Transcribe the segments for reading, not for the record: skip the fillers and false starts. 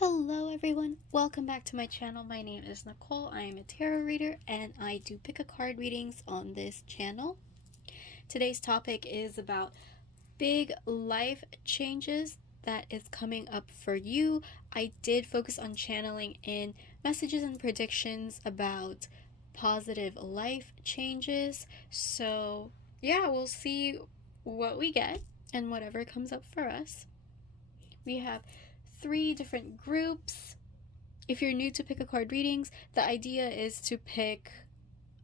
Hello everyone, welcome back to my channel. My name is Nicole. I am a tarot reader and I do pick a card readings on this channel. Today's topic is about big life changes that is coming up for you. I did focus on channeling in messages and predictions about positive life changes. So yeah, we'll see what we get and whatever comes up for us. We have 3 different groups. If you're new to pick a card readings, the idea is to pick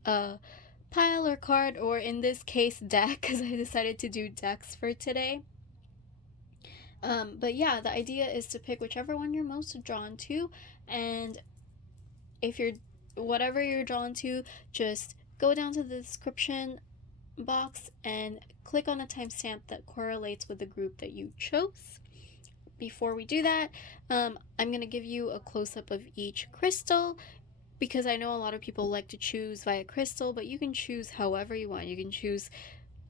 a pile or card, or in this case deck, because I decided to do decks for today. But yeah, the idea is to pick whichever one you're most drawn to, and if you're whatever you're drawn to, just go down to the description box and click on a timestamp that correlates with the group that you chose. Before we do that, I'm going to give you a close-up of each crystal, because I know a lot of people like to choose via crystal, but you can choose however you want. You can choose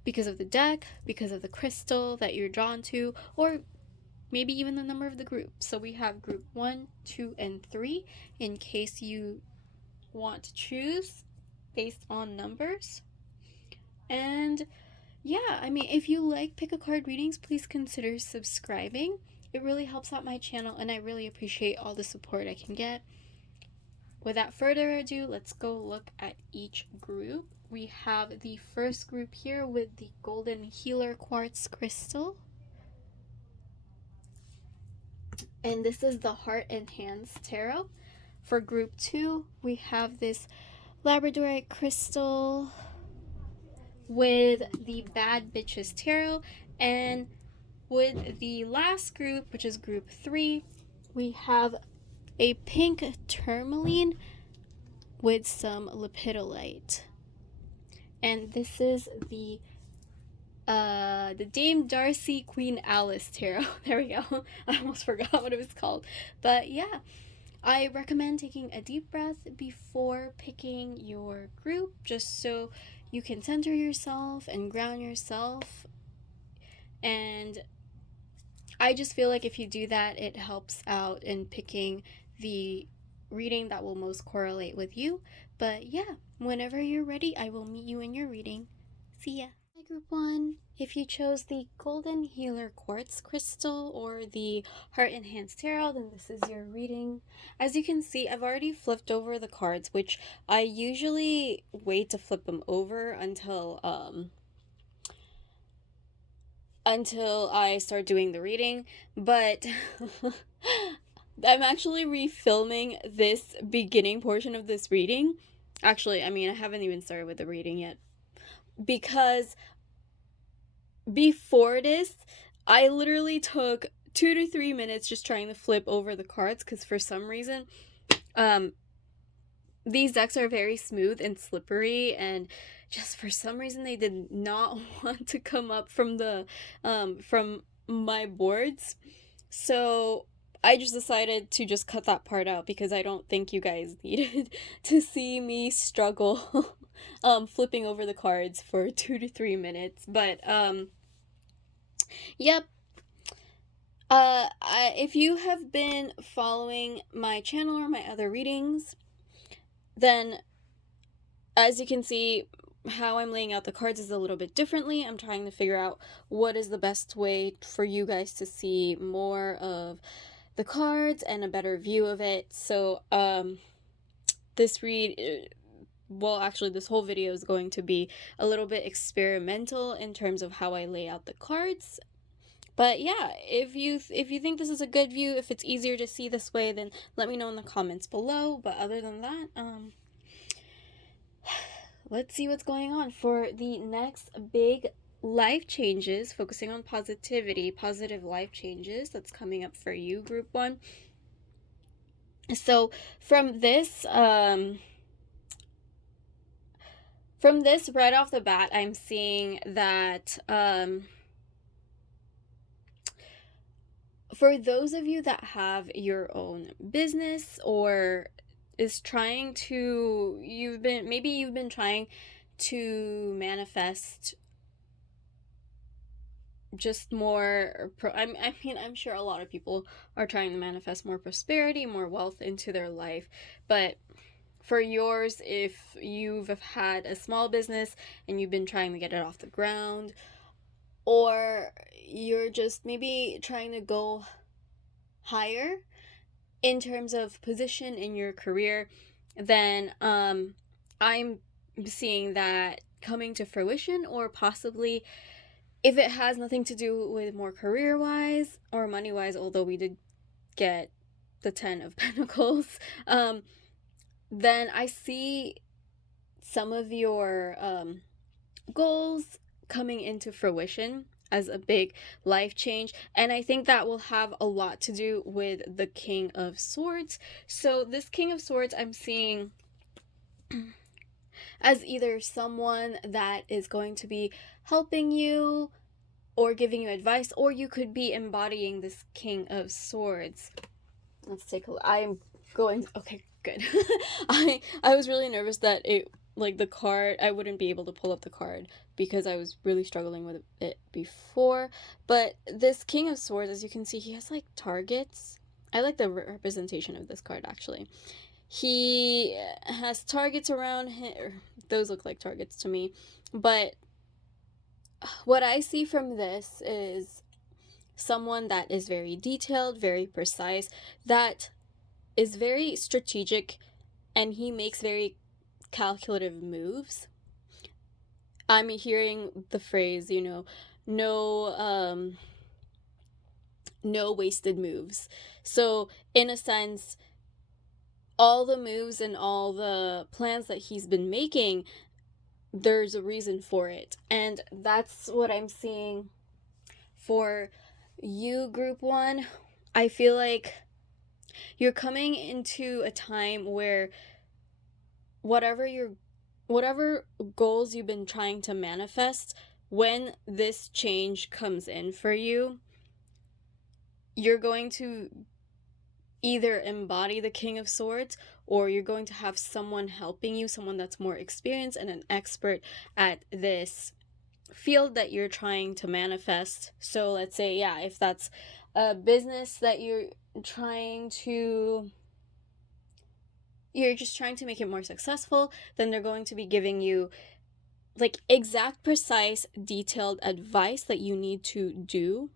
because of the deck, because of the crystal that you're drawn to, or maybe even the number of the group. So we have group 1, 2, and 3 in case you want to choose based on numbers. And yeah, if you like pick a card readings, please consider subscribing. It really helps out my channel and I really appreciate all the support I can get. Without further ado, let's go look at each group. We have the first group here with the Golden Healer Quartz Crystal. And this is the Heart and Hands Tarot. For group 2, we have this Labradorite Crystal with the Bad Bitches Tarot. And with the last group, which is group 3, we have a pink Tourmaline with some Labradorite. And this is the Dame Darcy Queen Alice Tarot. There we go. I almost forgot what it was called. But yeah, I recommend taking a deep breath before picking your group, just so you can center yourself and ground yourself. And I just feel like if you do that, it helps out in picking the reading that will most correlate with you. But yeah, whenever you're ready, I will meet you in your reading. See ya. Hi, group 1. If you chose the Golden Healer Quartz Crystal or the Heart and Hands Tarot, then this is your reading. As you can see, I've already flipped over the cards, which I usually wait to flip them over until I start doing the reading, but I'm actually refilming this beginning portion of this reading. Actually, I haven't even started with the reading yet, because before this, I literally took 2 to 3 minutes just trying to flip over the cards, because for some reason, these decks are very smooth and slippery, and just for some reason they did not want to come up from the from my boards. So I just decided to just cut that part out, because I don't think you guys needed to see me struggle flipping over the cards for 2 to 3 minutes. But yep. If you have been following my channel or my other readings, then as you can see, how I'm laying out the cards is a little bit differently. I'm trying to figure out what is the best way for you guys to see more of the cards and a better view of it. So this whole video is going to be a little bit experimental in terms of how I lay out the cards. But yeah, if you think this is a good view, if it's easier to see this way, then let me know in the comments below. But other than that, let's see what's going on for the next big life changes, focusing on positivity, positive life changes that's coming up for you, group 1. So from this right off the bat, I'm seeing that for those of you that have your own business, or is trying to, you've been trying to manifest just more I mean, I'm sure a lot of people are trying to manifest more prosperity, more wealth into their life, but for yours, if you've had a small business and you've been trying to get it off the ground, or you're just maybe trying to go higher in terms of position in your career, then I'm seeing that coming to fruition, or possibly if it has nothing to do with more career wise or money wise, although we did get the 10 of Pentacles, then I see some of your goals coming into fruition as a big life change. And I think that will have a lot to do with the King of Swords. So, this King of Swords, I'm seeing as either someone that is going to be helping you or giving you advice, or you could be embodying this King of Swords. Let's take a look. I'm going. Okay, good. I was really nervous that it, like, the card, I wouldn't be able to pull up the card because I was really struggling with it before. But this King of Swords, as you can see, he has like targets. I like the representation of this card actually. He has targets around him. Those look like targets to me. But what I see from this is someone that is very detailed, very precise, that is very strategic, and he makes very calculative moves. I'm hearing the phrase, no no wasted moves. So in a sense, all the moves and all the plans that he's been making, there's a reason for it. And that's what I'm seeing for you, group 1. I feel like you're coming into a time where whatever goals you've been trying to manifest, when this change comes in for you, you're going to either embody the King of Swords, or you're going to have someone helping you, someone that's more experienced and an expert at this field that you're trying to manifest. So let's say, yeah, if that's a business that you're just trying to make it more successful, then they're going to be giving you like exact, precise, detailed advice that you need to do.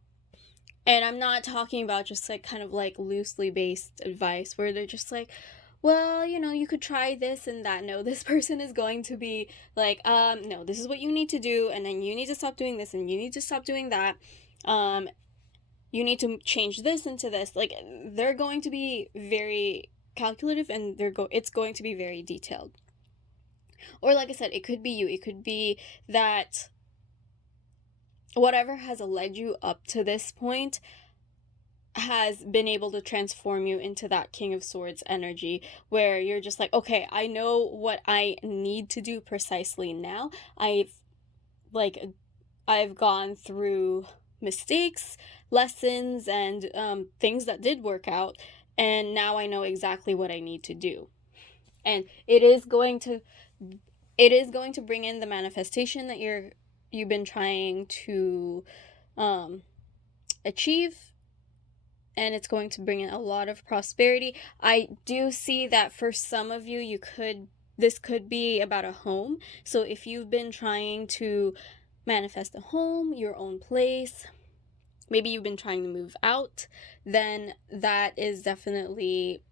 And I'm not talking about just like kind of like loosely based advice where they're just like, well, you could try this and that. No, this person is going to be like, no, this is what you need to do, and then you need to stop doing this and you need to stop doing that. You need to change this into this. Like, they're going to be very calculative, and it's going to be very detailed. Or like I said, it could be you. It could be that whatever has led you up to this point has been able to transform you into that King of Swords energy, where you're just like, okay, I know what I need to do precisely now. I've gone through mistakes, lessons, and things that did work out, and now I know exactly what I need to do. And it is going to bring in the manifestation that you've been trying to achieve, and it's going to bring in a lot of prosperity. I do see that for some of you, this could be about a home. So if you've been trying to manifest a home, your own place, maybe you've been trying to move out, then that is definitely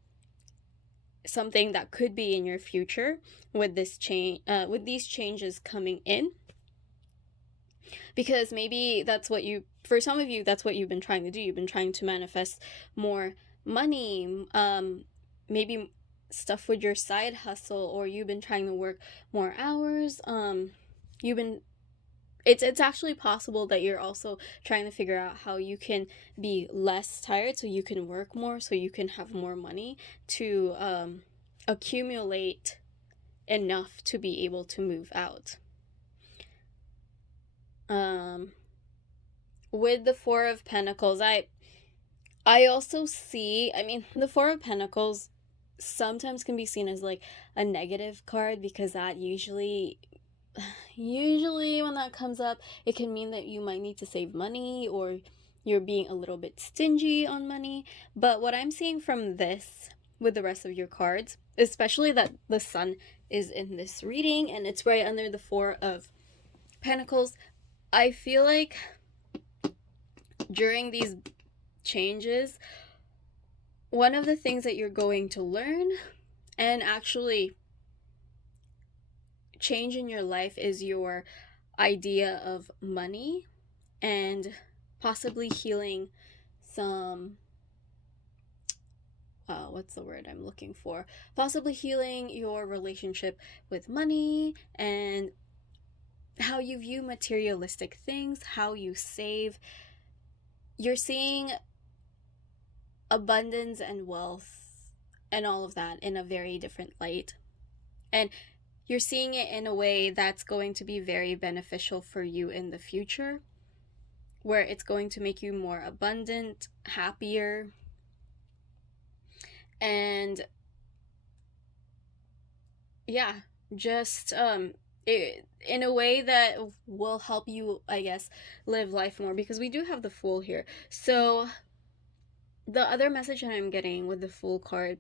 something that could be in your future with this change, with these changes coming in. Because maybe for some of you, that's what you've been trying to do. You've been trying to manifest more money, maybe stuff with your side hustle, or you've been trying to work more hours. It's actually possible that you're also trying to figure out how you can be less tired, so you can work more, so you can have more money to accumulate enough to be able to move out. With the Four of Pentacles, I also see, the Four of Pentacles sometimes can be seen as like a negative card, because that usually usually when that comes up, it can mean that you might need to save money, or you're being a little bit stingy on money. But what I'm seeing from this with the rest of your cards, especially that the sun is in this reading and it's right under the Four of Pentacles, I feel like during these changes, one of the things that you're going to learn and actually change in your life is your idea of money, and possibly healing some what's the word I'm looking for? Possibly healing your relationship with money and how you view materialistic things, how you save. You're seeing abundance and wealth and all of that in a very different light. And you're seeing it in a way that's going to be very beneficial for you in the future, where it's going to make you more abundant, happier, and yeah, just in a way that will help you, I guess, live life more, because we do have the Fool here. So the other message that I'm getting with the Fool card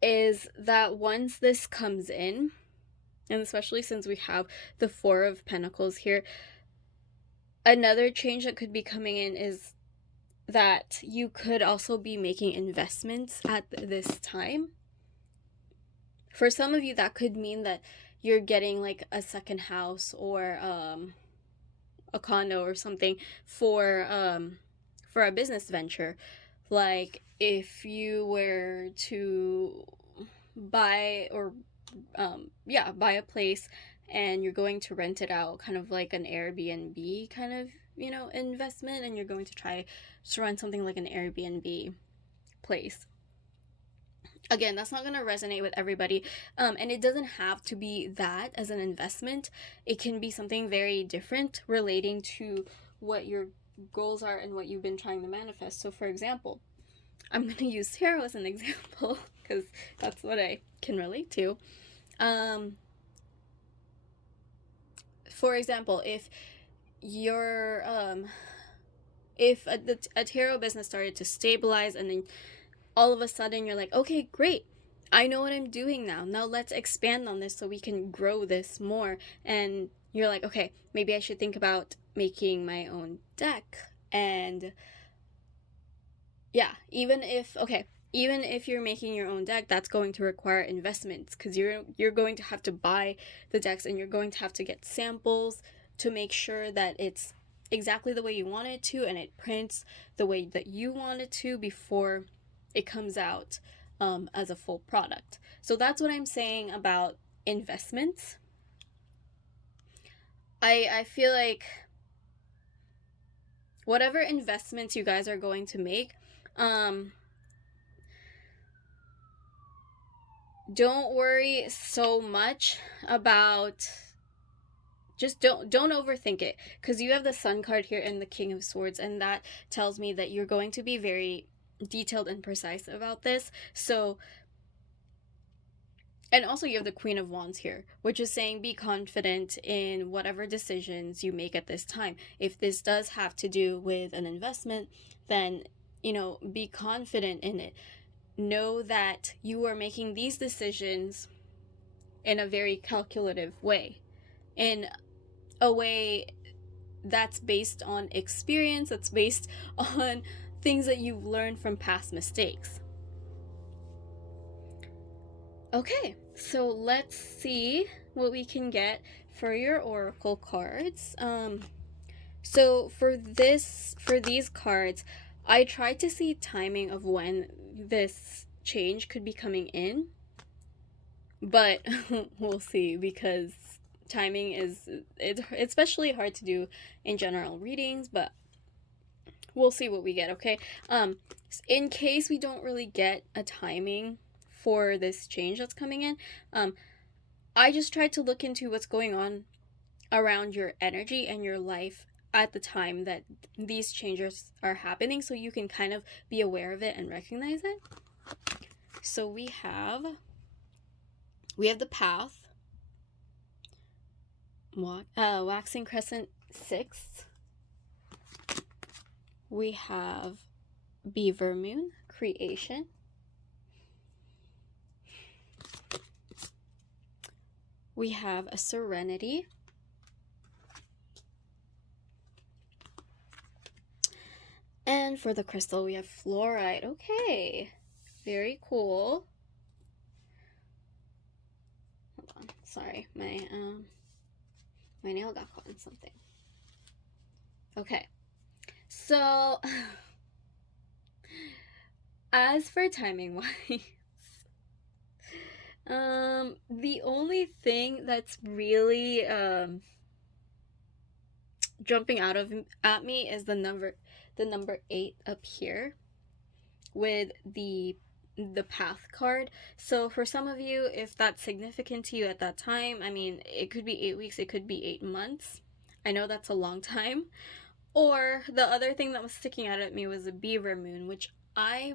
is that once this comes in, and especially since we have the Four of Pentacles here, another change that could be coming in is that you could also be making investments at this time. For some of you, that could mean that you're getting like a second house, or a condo or something for a business venture. Like if you were to buy or buy a place and you're going to rent it out, kind of like an Airbnb kind of, investment, and you're going to try to run something like an Airbnb place. Again, that's not going to resonate with everybody, and it doesn't have to be that as an investment. It can be something very different relating to what your goals are and what you've been trying to manifest. So for example, I'm going to use tarot as an example because that's what I can relate to. For example, if you're if a tarot business started to stabilize, and then all of a sudden you're like, okay, great, I know what I'm doing now. Now let's expand on this so we can grow this more. And you're like, okay, maybe I should think about making my own deck. And yeah, even if you're making your own deck, that's going to require investments, because you're going to have to buy the decks, and you're going to have to get samples to make sure that it's exactly the way you want it to, and it prints the way that you want it to before it comes out as a full product. So that's what I'm saying about investments. I feel like whatever investments you guys are going to make, don't worry so much about, just don't overthink it, because you have the Sun card here and the King of Swords, and that tells me that you're going to be very detailed and precise about this. So, and also you have the Queen of Wands here, which is saying be confident in whatever decisions you make at this time. If this does have to do with an investment, then be confident in it. Know that you are making these decisions in a very calculative way, in a way that's based on experience, that's based on things that you've learned from past mistakes. Okay, so let's see what we can get for your oracle cards. So for these cards, I tried to see timing of when this change could be coming in, but we'll see, because timing it's especially hard to do in general readings, but we'll see what we get. Okay, in case we don't really get a timing for this change that's coming in, I just tried to look into what's going on around your energy and your life at the time that these changes are happening, so you can kind of be aware of it and recognize it. So we have the Path, Waxing Crescent 6. We have Beaver Moon, Creation. We have a Serenity. And for the crystal, we have Fluorite. Okay, very cool. Hold on, sorry, my nail got caught in something. Okay, so as for timing wise, the only thing that's really jumping out at me is the number 8 up here with the path card. So for some of you, if that's significant to you at that time, I mean, it could be 8 weeks, it could be 8 months. I know that's a long time. Or the other thing that was sticking out at me was the Beaver Moon, which I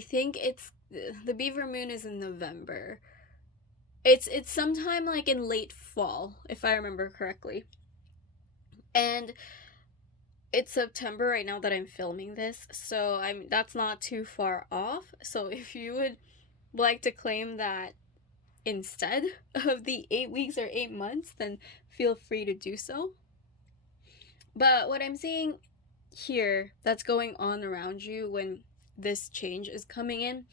think it's the Beaver Moon is in November. It's sometime like in late fall, if I remember correctly. And it's September right now that I'm filming this, so that's not too far off. So if you would like to claim that instead of the 8 weeks or 8 months, then feel free to do so. But what I'm seeing here that's going on around you when this change is coming in,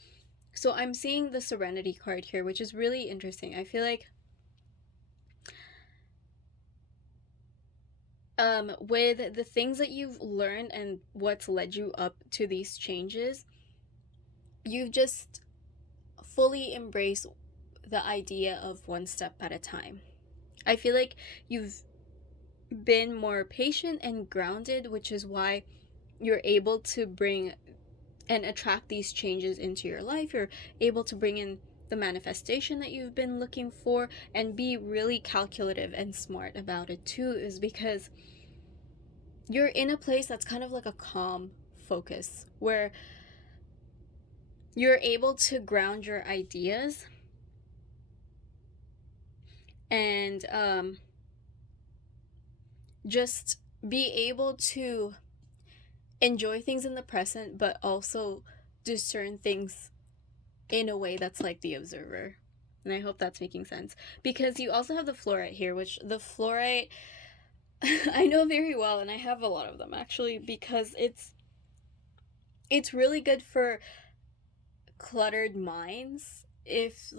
so I'm seeing the Serenity card here, which is really interesting. I feel like with the things that you've learned and what's led you up to these changes, you've just fully embraced the idea of one step at a time. I feel like you've been more patient and grounded, which is why you're able to bring and attract these changes into your life. You're able to bring in the manifestation that you've been looking for and be really calculative and smart about it too, is because you're in a place that's kind of like a calm focus where you're able to ground your ideas and just be able to enjoy things in the present, but also discern things in a way that's like the observer. And I hope that's making sense, because you also have the fluorite here, which the fluorite I know very well, and I have a lot of them actually, because it's really good for cluttered minds. If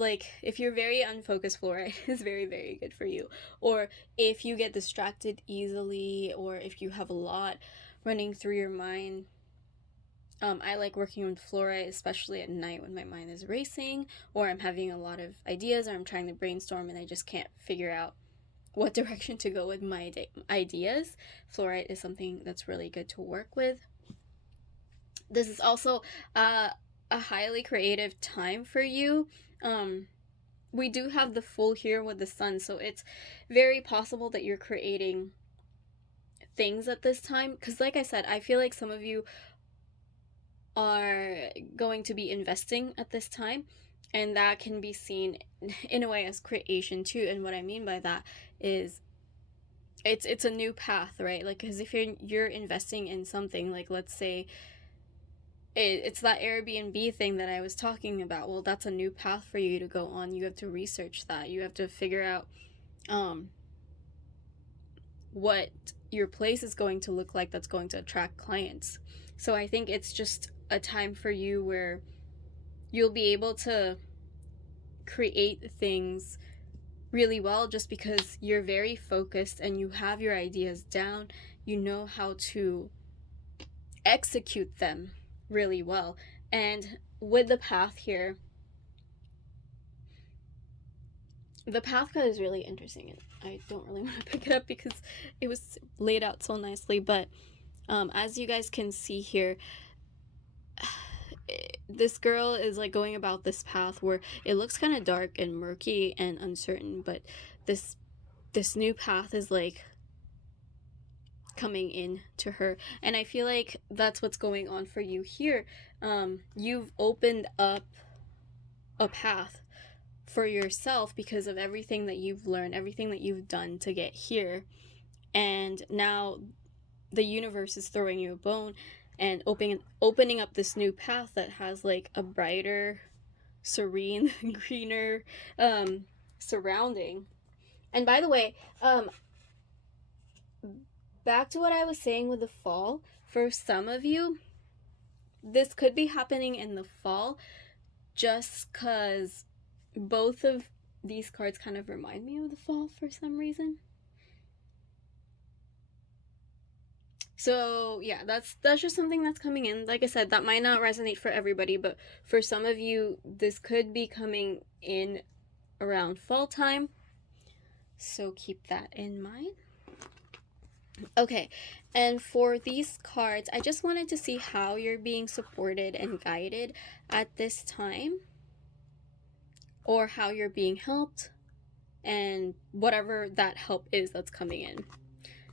you're very unfocused, fluorite is very, very good for you. Or if you get distracted easily, or if you have a lot running through your mind, I like working with fluorite, especially at night when my mind is racing, or I'm having a lot of ideas, or I'm trying to brainstorm and I just can't figure out what direction to go with my ideas. Fluorite is something that's really good to work with. This is also a highly creative time for you. We do have the full here with the sun, so it's very possible that you're creating things at this time, because like I said, I feel like some of you are going to be investing at this time, and that can be seen in a way as creation too. And what I mean by that is it's a new path, right? Like, because if you're investing in something, like let's say it's that Airbnb thing that I was talking about, well, that's a new path for you to go on. You have to research that. You have to figure out what your place is going to look like that's going to attract clients. So I think it's just a time for you where you'll be able to create things really well, just because you're very focused and you have your ideas down. You know how to execute them really well. And with the path here, the path card is really interesting, and I don't really want to pick it up because it was laid out so nicely. But as you guys can see here, this girl is like going about this path where it looks kind of dark and murky and uncertain, but this new path is like coming in to her, and I feel like that's what's going on for you here. You've opened up a path for yourself because of everything that you've learned, everything that you've done to get here. And now the universe is throwing you a bone and opening up this new path that has like a brighter, serene, greener surrounding. And by the way, back to what I was saying with the fall, for some of you, this could be happening in the fall just because both of these cards kind of remind me of the fall for some reason. So yeah, that's just something that's coming in. Like I said, that might not resonate for everybody, but for some of you, this could be coming in around fall time. So keep that in mind. Okay, and for these cards, I just wanted to see how you're being supported and guided at this time, or how you're being helped, and whatever that help is that's coming in.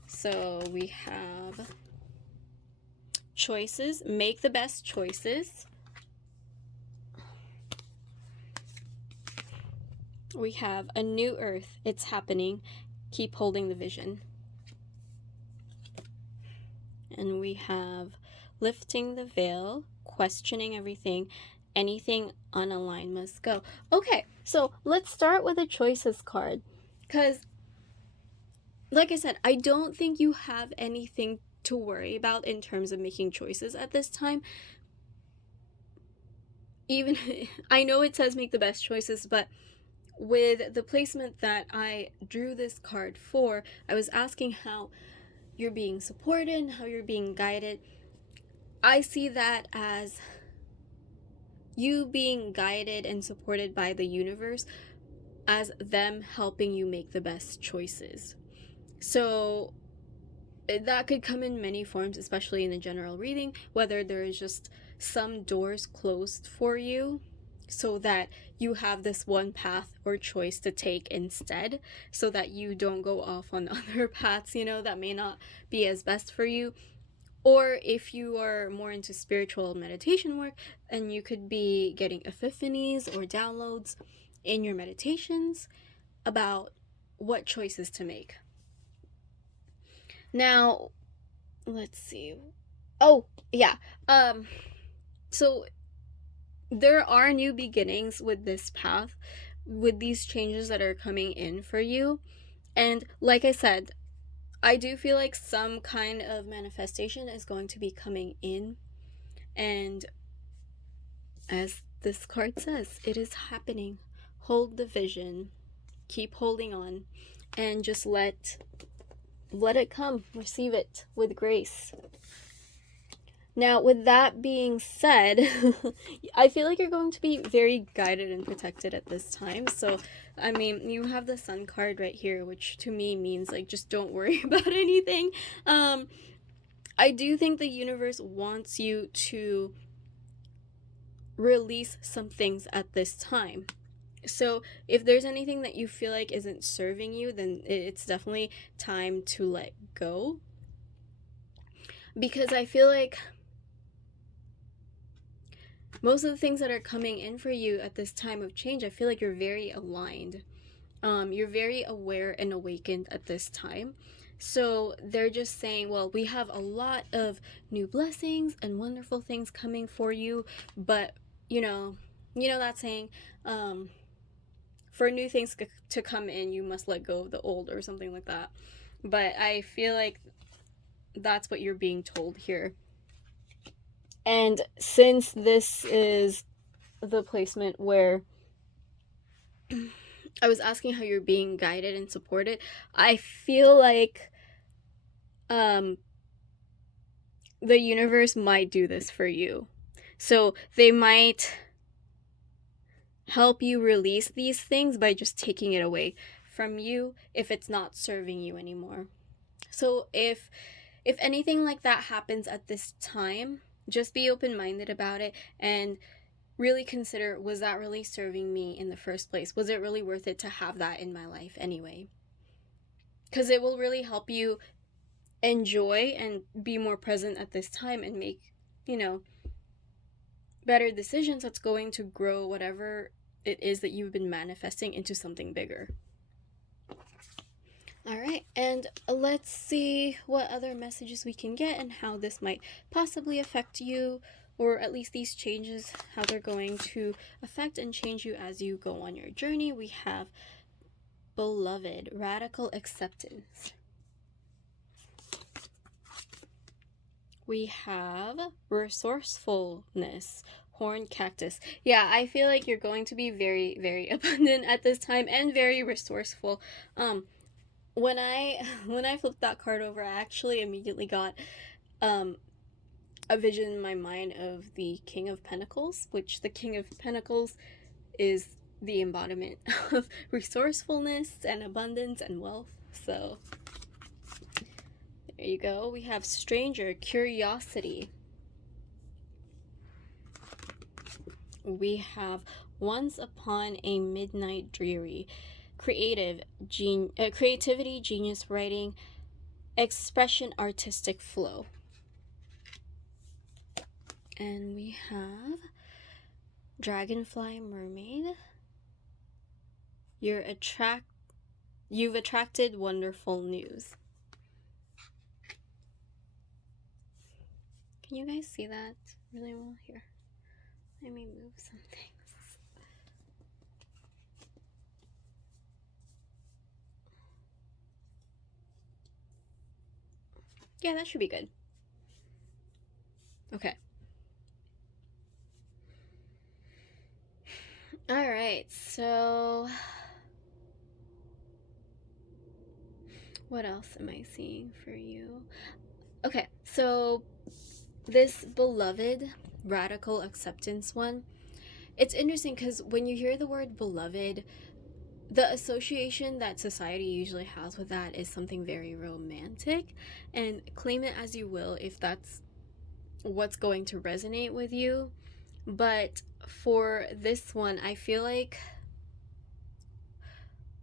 So we have choices. Make the best choices. We have a new earth. It's happening. Keep holding the vision. And we have lifting the veil, questioning everything. Anything unaligned must go. Okay, so let's start with the choices card. Because, like I said, I don't think you have anything to worry about in terms of making choices at this time. Even, I know it says make the best choices, but with the placement that I drew this card for, I was asking how you're being supported, how you're being guided. I see that as you being guided and supported by the universe, as them helping you make the best choices. So that could come in many forms, especially in a general reading, whether there is just some doors closed for you so that you have this one path or choice to take instead, so that you don't go off on other paths, that may not be as best for you. Or if you are more into spiritual meditation work, and you could be getting epiphanies or downloads in your meditations about what choices to make. Now, let's see. Oh, yeah. So there are new beginnings with this path, with these changes that are coming in for you. And like I said, I do feel like some kind of manifestation is going to be coming in. And as this card says, it is happening. Hold the vision. Keep holding on. And just let it come. Receive it with grace. Now, with that being said, I feel like you're going to be very guided and protected at this time. So, I mean, you have the Sun card right here, which to me means, like, just don't worry about anything. I do think the universe wants you to release some things at this time. So, if there's anything that you feel like isn't serving you, then it's definitely time to let go. Because I feel like most of the things that are coming in for you at this time of change, I feel like you're very aligned. You're very aware and awakened at this time. So they're just saying, well, we have a lot of new blessings and wonderful things coming for you, but you know that saying, for new things to come in, you must let go of the old, or something like that. But I feel like that's what you're being told here. And since this is the placement where I was asking how you're being guided and supported, I feel like the universe might do this for you. So they might help you release these things by just taking it away from you if it's not serving you anymore. So if anything like that happens at this time, just be open-minded about it and really consider, was that really serving me in the first place? Was it really worth it to have that in my life anyway? Because it will really help you enjoy and be more present at this time and make, better decisions that's going to grow whatever it is that you've been manifesting into something bigger. All right, and let's see what other messages we can get and how this might possibly affect you, or at least these changes, how they're going to affect and change you as you go on your journey. We have beloved, radical acceptance. We have resourcefulness, horned cactus. Yeah, I feel like you're going to be very, very abundant at this time and very resourceful. When I flipped that card over, I actually immediately got a vision in my mind of the King of Pentacles, which the King of Pentacles is the embodiment of resourcefulness and abundance and wealth. So there you go. We have stranger, curiosity. We have once upon a midnight dreary, creativity, genius writing, expression, artistic flow. And we have dragonfly, mermaid. You've attracted wonderful news. Can you guys see that really well here? Let me move some things. Yeah, that should be good. Okay. All right, so what else am I seeing for you? Okay, so this beloved, radical acceptance one, it's interesting because when you hear the word beloved, the association that society usually has with that is something very romantic, and claim it as you will if that's what's going to resonate with you. But for this one, I feel like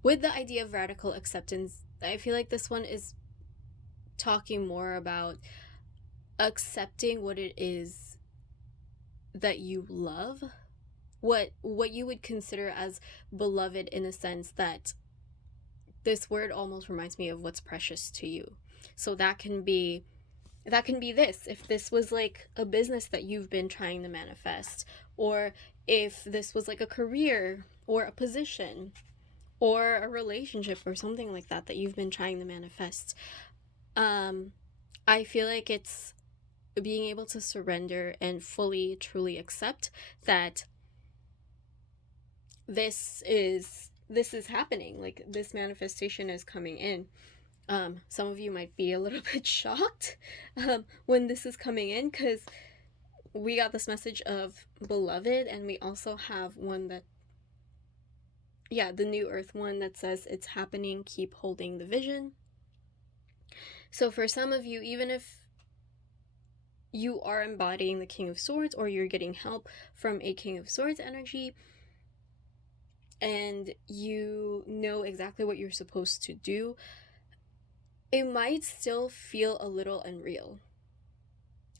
with the idea of radical acceptance, I feel like this one is talking more about accepting what it is that you love, what you would consider as beloved, in a sense that this word almost reminds me of what's precious to you. So that can be this, if this was like a business that you've been trying to manifest, or if this was like a career or a position or a relationship or something like that you've been trying to manifest. I feel like it's being able to surrender and fully, truly accept that this is happening, like this manifestation is coming in. Some of you might be a little bit shocked when this is coming in, because we got this message of beloved, and we also have one that, the new earth one that says it's happening, keep holding the vision. So for some of you, even if you are embodying the King of Swords, or you're getting help from a King of Swords energy, and you know exactly what you're supposed to do, it might still feel a little unreal.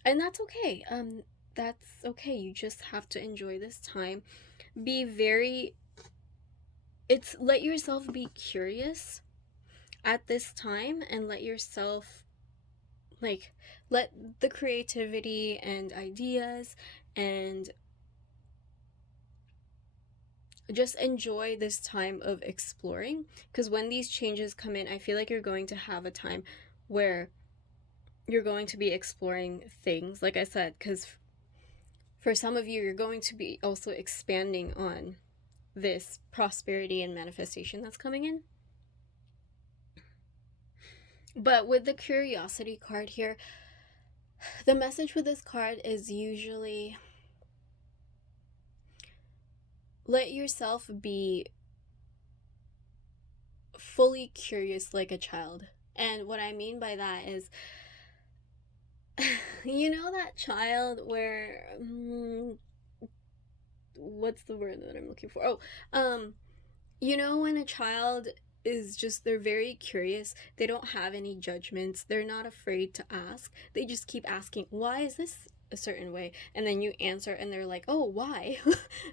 And that's okay. That's okay. You just have to enjoy this time. Let yourself be curious at this time, and let yourself, let the creativity and ideas and just enjoy this time of exploring, because when these changes come in, I feel like you're going to have a time where you're going to be exploring things, like I said, because for some of you, you're going to be also expanding on this prosperity and manifestation that's coming in. But with the curiosity card here, the message with this card is usually let yourself be fully curious like a child. And what I mean by that is, you know that child where, what's the word that I'm looking for? You know when a child is just, they're very curious, they don't have any judgments, they're not afraid to ask, they just keep asking, why is this a certain way, and then you answer and they're like, oh, why?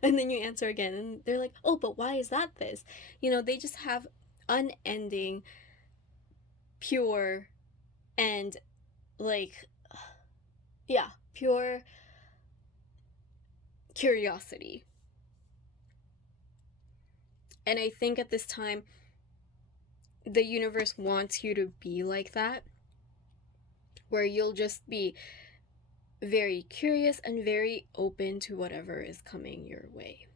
And then you answer again and they're like, oh, but why is that this? You know, they just have unending, pure, and like, yeah, pure curiosity. And I think at this time, the universe wants you to be like that, where you'll just be very curious and very open to whatever is coming your way.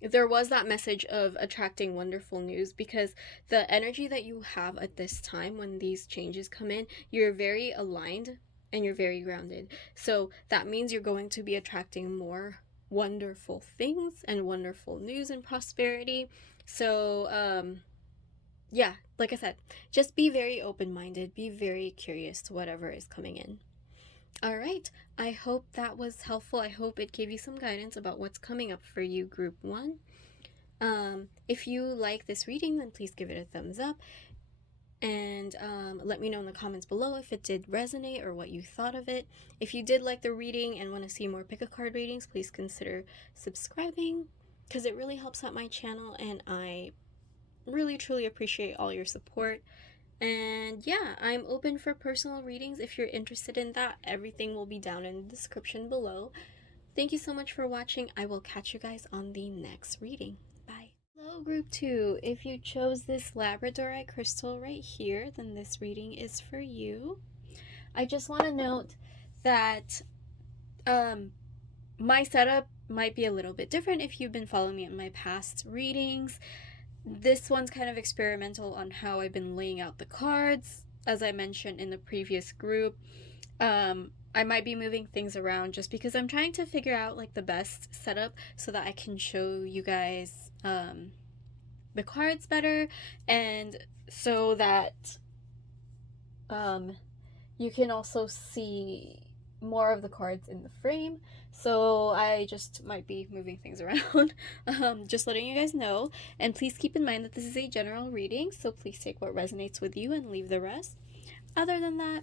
There was that message of attracting wonderful news, because the energy that you have at this time when these changes come in, you're very aligned and you're very grounded. So that means you're going to be attracting more wonderful things and wonderful news and prosperity. So, yeah, like I said, just be very open-minded, be very curious to whatever is coming in. All right, I hope that was helpful. I hope it gave you some guidance about what's coming up for you, Group 1. If you like this reading, then please give it a thumbs up. And let me know in the comments below if it did resonate or what you thought of it. If you did like the reading and want to see more pick-a-card readings, please consider subscribing, because it really helps out my channel, and I really truly appreciate all your support. And yeah, I'm open for personal readings if you're interested in that. Everything will be down in the description below. Thank you so much for watching. I will catch you guys on the next reading. Bye. Hello, Group 2. If you chose this Labradorite crystal right here, then this reading is for you. I just want to note that my setup might be a little bit different if you've been following me in my past readings. This one's kind of experimental on how I've been laying out the cards. As I mentioned in the previous group, I might be moving things around just because I'm trying to figure out like the best setup so that I can show you guys the cards better, and so that you can also see more of the cards in the frame. So I just might be moving things around. Just letting you guys know. And please keep in mind that this is a general reading, so please take what resonates with you and leave the rest. Other than that,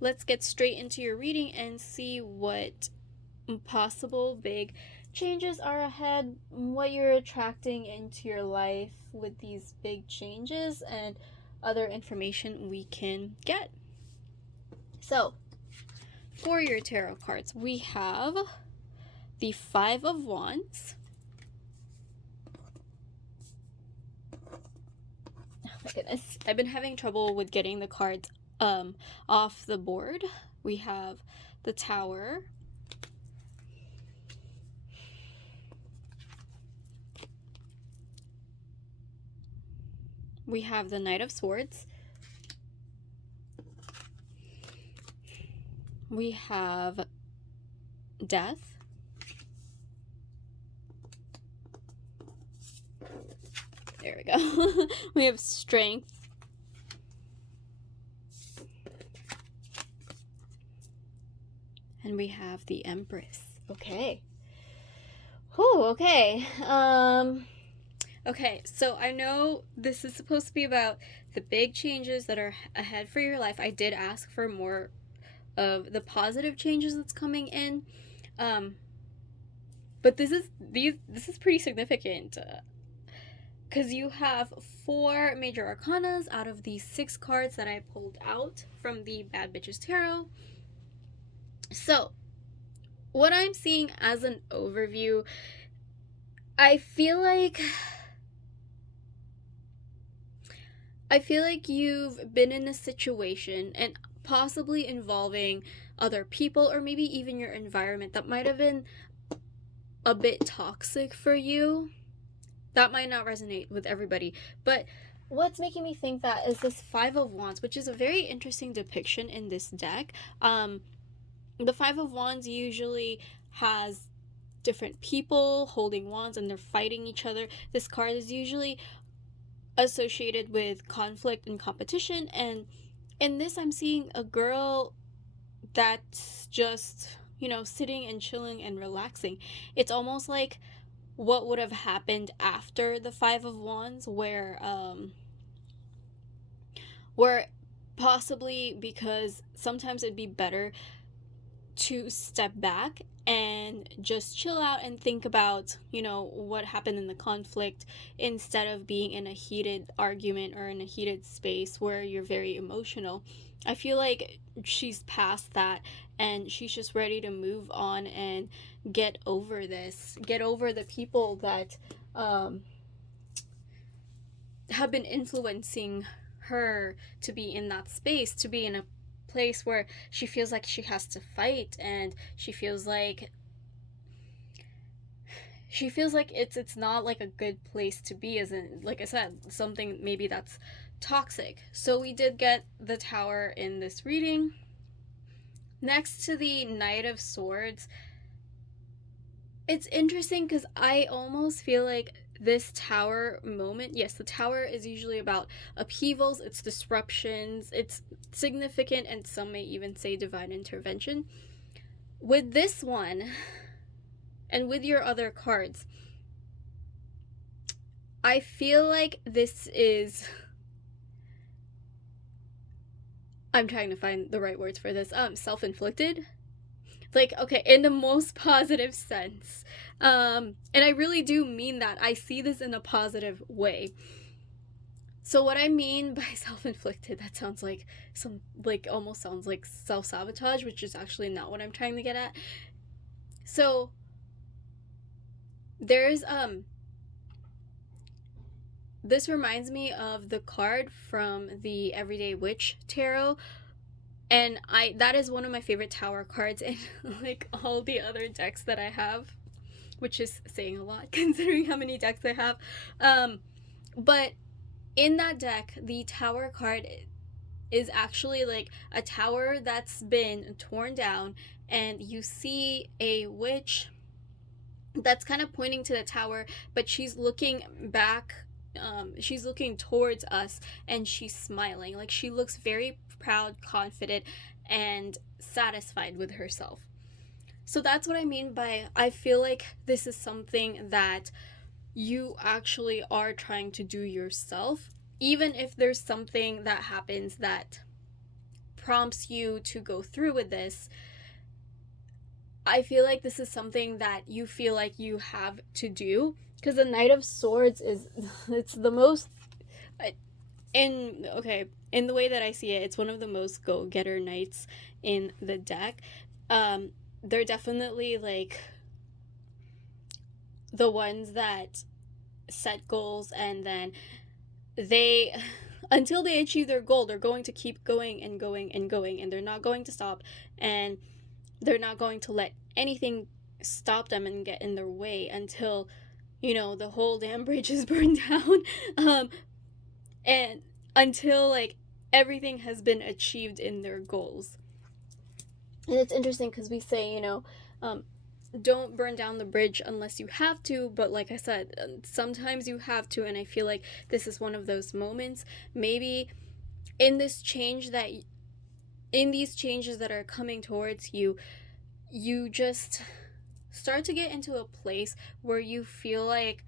let's get straight into your reading and see what possible big changes are ahead, what you're attracting into your life with these big changes, and other information we can get. So, for your tarot cards, we have the Five of Wands. Oh my goodness, I've been having trouble with getting the cards off the board. We have the Tower. We have the Knight of Swords. We have Death. There we go. We have Strength. And we have the Empress. Okay. Whew, okay. Okay, so I know this is supposed to be about the big changes that are ahead for your life. I did ask for more of the positive changes that's coming in, but this is pretty significant, because you have 4 major arcanas out of the 6 cards that I pulled out from the Bad Bitches Tarot. So what I'm seeing as an overview, I feel like you've been in a situation, and possibly involving other people or maybe even your environment, that might have been a bit toxic for you. That might not resonate with everybody, but what's making me think that is this Five of Wands, which is a very interesting depiction in this deck. The Five of Wands usually has different people holding wands and they're fighting each other. This card is usually associated with conflict and competition, and in this I'm seeing a girl that's just, you know, sitting and chilling and relaxing. It's almost like what would have happened after the Five of Wands, where possibly because sometimes it'd be better to step back and just chill out and think about, what happened in the conflict, instead of being in a heated argument or in a heated space where you're very emotional. I feel like she's past that, and she's just ready to move on and get over this, get over the people that have been influencing her to be in that space, to be in a place where she feels like she has to fight, and she feels like it's not like a good place to be, as in, like I said, something maybe that's toxic. So we did get the Tower in this reading. Next to the Knight of Swords, it's interesting because I almost feel like this Tower moment, yes, the Tower is usually about upheavals, it's disruptions, it's significant, and some may even say divine intervention. With this one, and with your other cards, I feel like this is, I'm trying to find the right words for this, self-inflicted. Like, okay, in the most positive sense. And I really do mean that. I see this in a positive way. So what I mean by self-inflicted, that sounds like almost sounds like self-sabotage, which is actually not what I'm trying to get at. So there's this reminds me of the card from the Everyday Witch Tarot, and that is one of my favorite Tower cards in like all the other decks that I have, which is saying a lot considering how many decks I have. But in that deck, the Tower card is actually like a tower that's been torn down, and you see a witch that's kind of pointing to the tower, but she's looking back. She's looking towards us, and she's smiling. Like, she looks very proud, confident, and satisfied with herself. So that's what I mean by, I feel like this is something that you actually are trying to do yourself, even if there's something that happens that prompts you to go through with this. I feel like this is something that you feel like you have to do, because the Knight of Swords it's the most, in the way that I see it, it's one of the most go-getter knights in the deck. They're definitely like the ones that set goals, and then they, until they achieve their goal, they're going to keep going and going and going, and they're not going to stop, and they're not going to let anything stop them and get in their way until, the whole damn bridge is burned down, and until like everything has been achieved in their goals. And it's interesting because we say, don't burn down the bridge unless you have to, but like I said, sometimes you have to, and I feel like this is one of those moments. Maybe in these changes that are coming towards you, you just start to get into a place where you feel like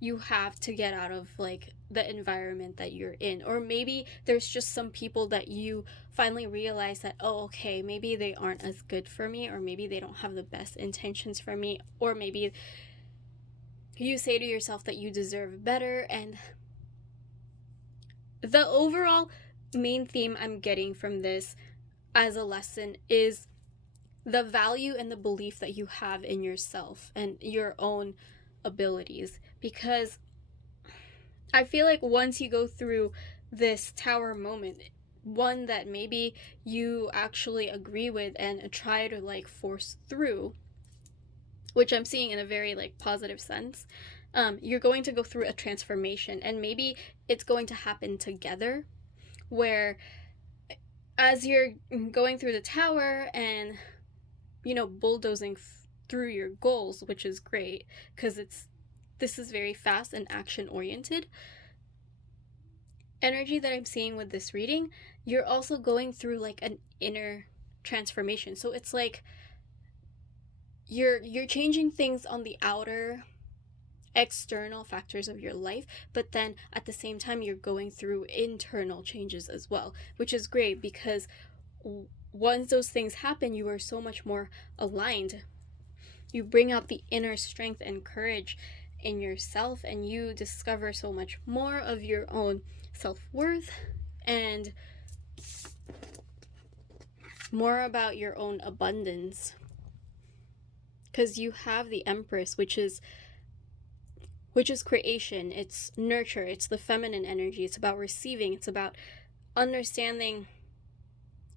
you have to get out of like the environment that you're in. Or maybe there's just some people that you finally realize that, oh, okay, maybe they aren't as good for me, or maybe they don't have the best intentions for me, or maybe you say to yourself that you deserve better. And the overall main theme I'm getting from this as a lesson is the value and the belief that you have in yourself and your own abilities. Because I feel like once you go through this Tower moment, one that maybe you actually agree with and try to like force through, which I'm seeing in a very like positive sense, you're going to go through a transformation, and maybe it's going to happen together, where as you're going through the Tower and bulldozing through your goals, which is great because this is very fast and action oriented energy that I'm seeing with this reading. You're also going through like an inner transformation. So it's like you're changing things on the outer external factors of your life, but then at the same time you're going through internal changes as well, which is great because once those things happen, you are so much more aligned. You bring out the inner strength and courage in yourself, and you discover so much more of your own self-worth and more about your own abundance, because you have the Empress, which is creation, it's nurture, it's the feminine energy, it's about receiving, it's about understanding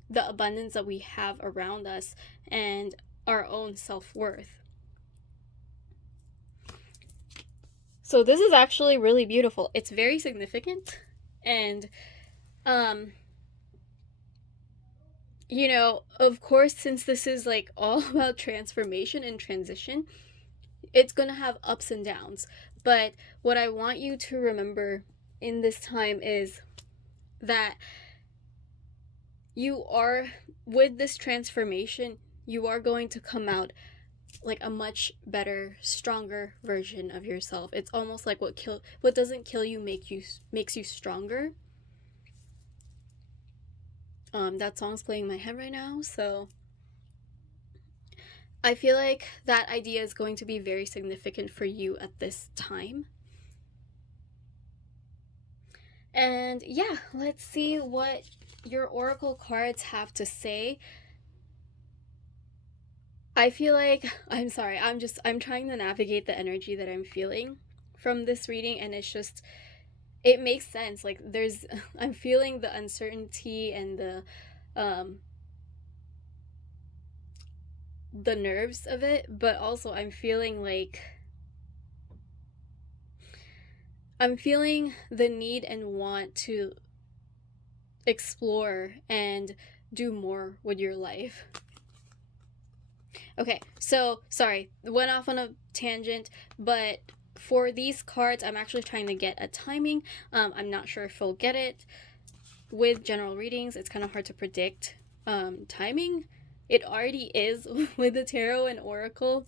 the abundance that we have around us and our own self-worth. So this is actually really beautiful. It's very significant, and you know, of course, since this is like all about transformation and transition, it's gonna have ups and downs. But what I want you to remember in this time is that you are, with this transformation, you are going to come out like a much better, stronger version of yourself. It's almost like what doesn't kill you makes you stronger. That song's playing in my head right now, so I feel like that idea is going to be very significant for you at this time. And yeah, let's see what your oracle cards have to say. I feel like, I'm sorry, I'm trying to navigate the energy that I'm feeling from this reading, and it makes sense. Like I'm feeling the uncertainty and the nerves of it, but also I'm feeling the need and want to explore and do more with your life. Okay, so sorry, went off on a tangent, but for these cards, I'm actually trying to get a timing. I'm not sure if we'll get it. With general readings, it's kind of hard to predict timing. It already is with the tarot and oracle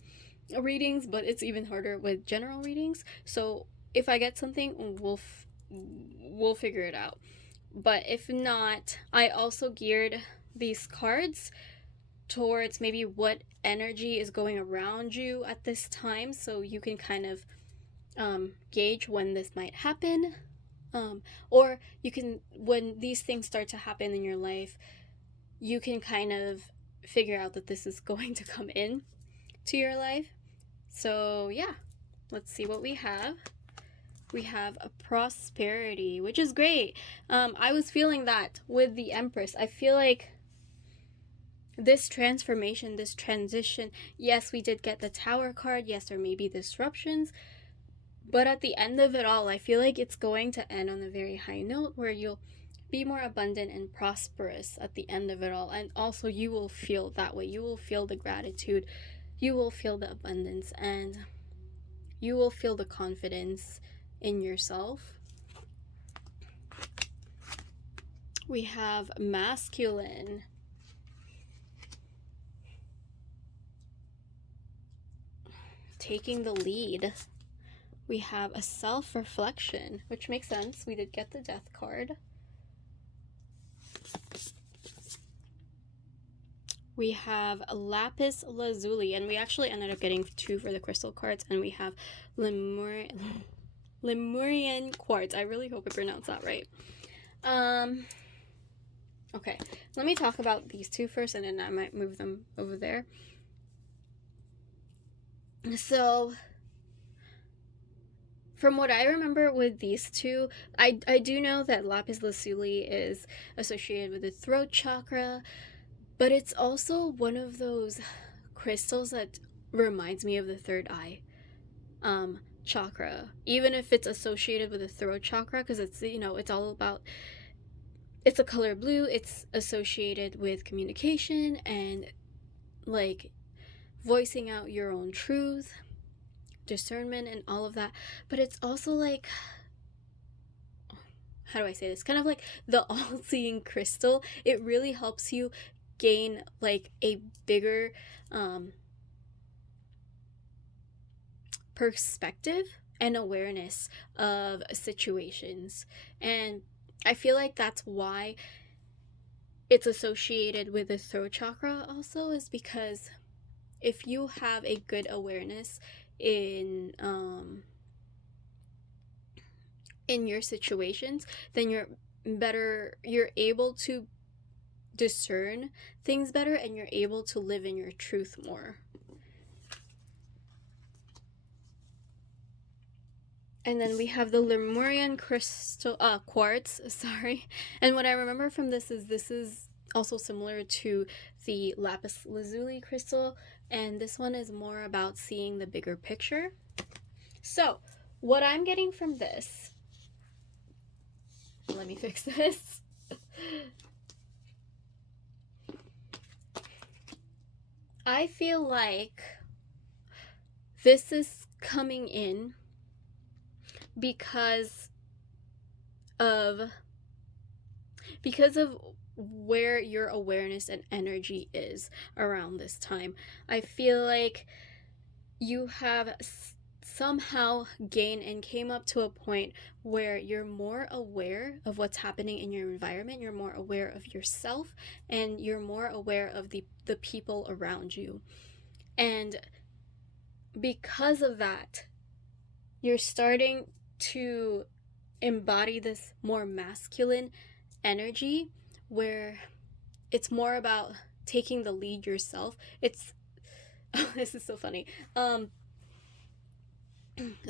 readings, but it's even harder with general readings. So if I get something, we'll figure it out. But if not, I also geared these cards towards maybe what energy is going around you at this time, so you can kind of gauge when this might happen, or you can, when these things start to happen in your life, you can kind of figure out that this is going to come in to your life. So yeah, let's see what we have. We have a prosperity, which is great. I was feeling that with the Empress. I feel like this transformation, this transition, yes, we did get the Tower card, yes, there may be disruptions, but at the end of it all, I feel like it's going to end on a very high note where you'll be more abundant and prosperous at the end of it all. And also you will feel that way. You will feel the gratitude, you will feel the abundance, and you will feel the confidence in yourself. We have masculine. Taking the lead. We have a self-reflection, which makes sense. We did get the death card. We have lapis lazuli, and we actually ended up getting 2 for the crystal cards, and we have Lemurian quartz. I really hope I pronounced that right. Okay, let me talk about these 2 first, and then I might move them over there. So from what I remember with these 2, I do know that lapis lazuli is associated with the throat chakra, but it's also one of those crystals that reminds me of the third eye chakra, even if it's associated with the throat chakra, because it's, you know, it's all about, it's a color blue, it's associated with communication and like voicing out your own truth, discernment, and all of that. But it's also like, how do I say this, kind of like the all-seeing crystal. It really helps you gain like a bigger perspective and awareness of situations. And I feel like that's why it's associated with the throat chakra also, is because if you have a good awareness in your situations, then you're able to discern things better, and you're able to live in your truth more. And then we have the Lemurian crystal, quartz, sorry. And what I remember from this is also similar to the lapis lazuli crystal, and this one is more about seeing the bigger picture. So, what I'm getting from this, let me fix this. I feel like this is coming in because of where your awareness and energy is around this time. I feel like you have somehow gained and came up to a point where you're more aware of what's happening in your environment, you're more aware of yourself, and you're more aware of the people around you. And because of that, you're starting to embody this more masculine energy where it's more about taking the lead yourself. It's this is so funny.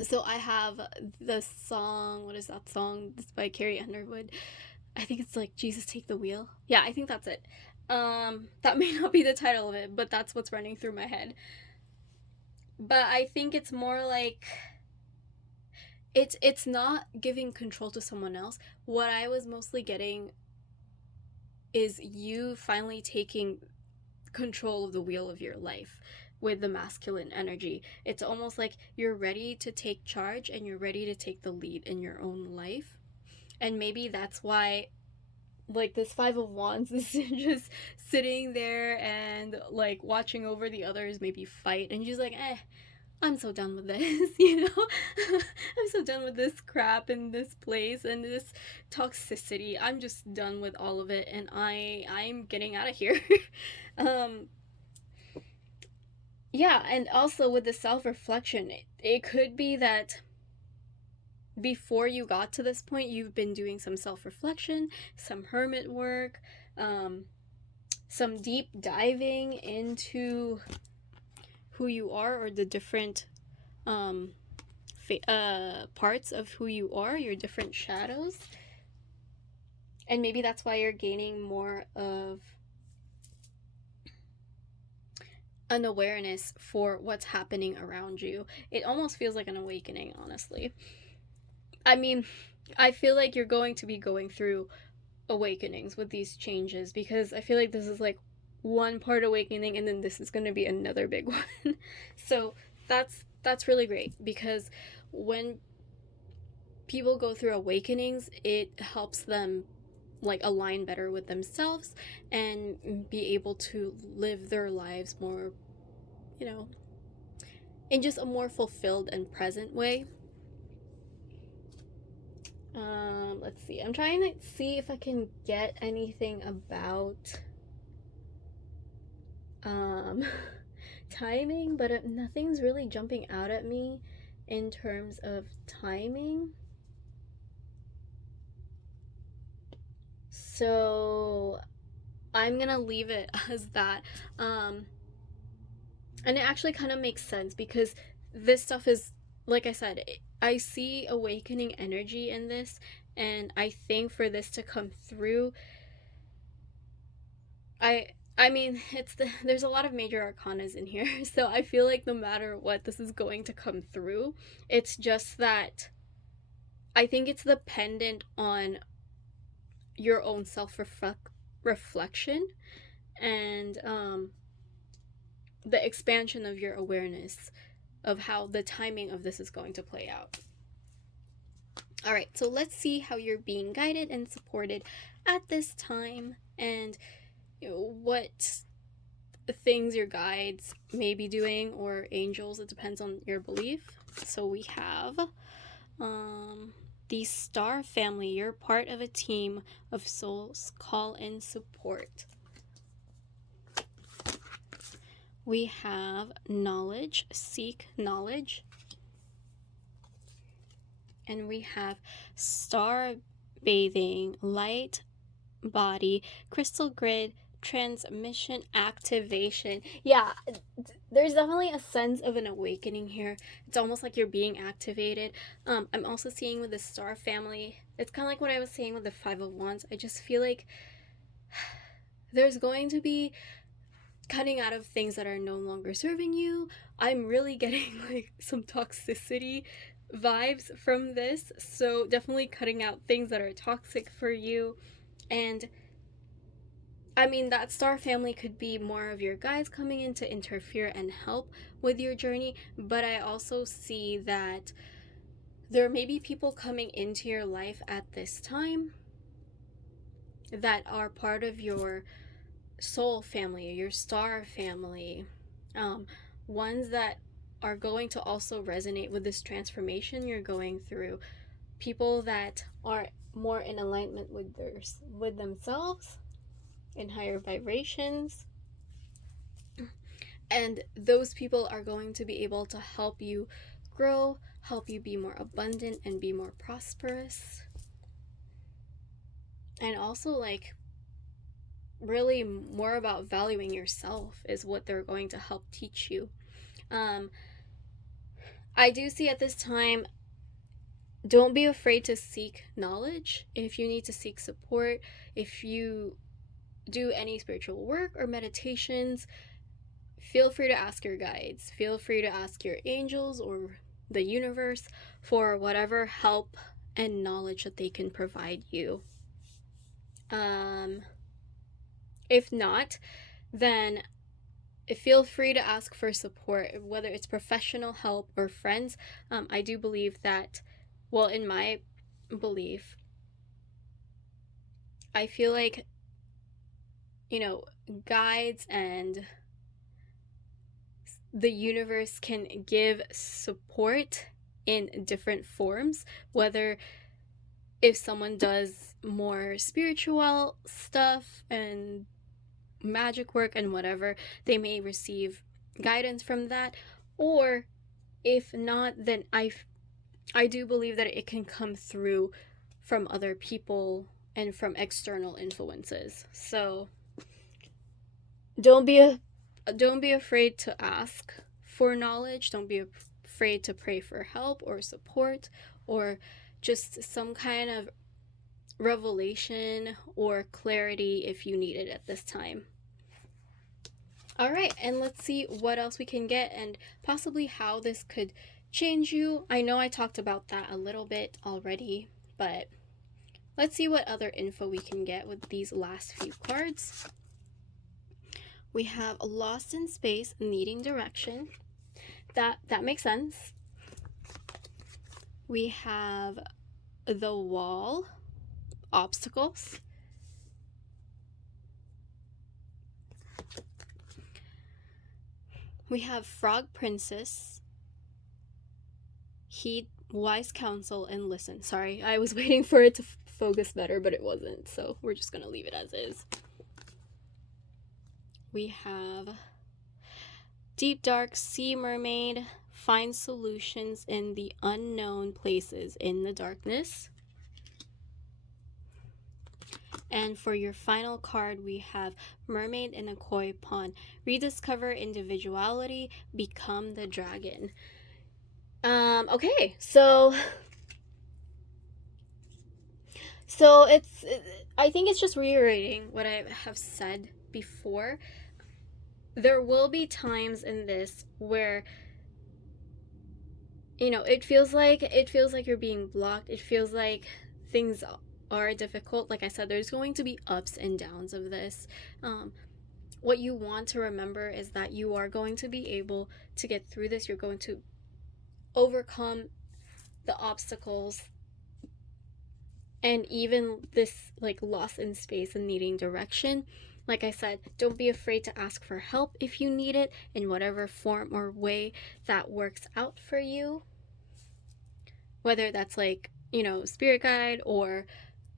So I have the song, what is that song? It's by Carrie Underwood. I think it's like Jesus Take the Wheel. Yeah, I think that's it. That may not be the title of it, but that's what's running through my head. But I think it's more like it's not giving control to someone else. What I was mostly getting is you finally taking control of the wheel of your life with the masculine energy. It's almost like you're ready to take charge and you're ready to take the lead in your own life. And maybe that's why, like, this Five of Wands is just sitting there and like watching over the others maybe fight, and she's like, I'm so done with this, you know? I'm so done with this crap in this place and this toxicity. I'm just done with all of it, and I'm getting out of here. Yeah, and also with the self-reflection, it could be that before you got to this point, you've been doing some self-reflection, some hermit work, some deep diving into who you are, or the different parts of who you are, your different shadows. And maybe that's why you're gaining more of an awareness for what's happening around you. It almost feels like an awakening, honestly. I mean, I feel like you're going to be going through awakenings with these changes, because I feel like this is like one part awakening, and then this is going to be another big one. So that's really great, because when people go through awakenings, it helps them like align better with themselves and be able to live their lives more, you know, in just a more fulfilled and present way. Let's see. I'm trying to see if I can get anything about timing, but nothing's really jumping out at me in terms of timing. So I'm gonna leave it as that. And it actually kind of makes sense, because this stuff is, like I said, I see awakening energy in this, and I think for this to come through, I mean, there's a lot of major arcanas in here, so I feel like no matter what, this is going to come through. It's just that I think it's dependent on your own self-reflection and the expansion of your awareness of how the timing of this is going to play out. All right, so let's see how you're being guided and supported at this time, and what things your guides may be doing, or angels. It depends on your belief. So we have the star family. You're part of a team of souls. Call in support. We have knowledge. Seek knowledge. And we have star bathing, light body, crystal grid, transmission activation. Yeah, there's definitely a sense of an awakening here. It's almost like you're being activated. I'm also seeing with the star family, it's kind of like what I was saying with the Five of Wands. I just feel like there's going to be cutting out of things that are no longer serving you. I'm really getting like some toxicity vibes from this, so definitely cutting out things that are toxic for you. And I mean, that star family could be more of your guides coming in to interfere and help with your journey, but I also see that there may be people coming into your life at this time that are part of your soul family, your star family, ones that are going to also resonate with this transformation you're going through, people that are more in alignment with themselves, in higher vibrations, and those people are going to be able to help you grow, help you be more abundant and be more prosperous, and also like really more about valuing yourself is what they're going to help teach you. I do see at this time, don't be afraid to seek knowledge. If you need to seek support, if you do any spiritual work or meditations, feel free to ask your guides. Feel free to ask your angels or the universe for whatever help and knowledge that they can provide you. If not, then feel free to ask for support, whether it's professional help or friends. I do believe that, well, in my belief, I feel like, guides and the universe can give support in different forms, whether if someone does more spiritual stuff and magic work and whatever, they may receive guidance from that, or if not, then I do believe that it can come through from other people and from external influences. So don't be afraid to ask for knowledge. Don't be afraid to pray for help or support or just some kind of revelation or clarity if you need it at this time. All right, and let's see what else we can get and possibly how this could change you. I know I talked about that a little bit already, but let's see what other info we can get with these last few cards. We have lost in space, needing direction. That makes sense. We have the wall, obstacles. We have frog princess, heed wise counsel, and listen. Sorry, I was waiting for it to focus better, but it wasn't, so we're just gonna leave it as is. We have deep dark sea mermaid, find solutions in the unknown places in the darkness. And for your final card, we have mermaid in a koi pond, rediscover individuality, become the dragon. Okay, so I think it's just reiterating what I have said before. There will be times in this where it feels like you're being blocked. It feels like things are difficult. Like I said, there's going to be ups and downs of this. What you want to remember is that you are going to be able to get through this. You're going to overcome the obstacles and even this like loss in space and needing direction. Like I said, don't be afraid to ask for help if you need it in whatever form or way that works out for you. whether that's like, spirit guide or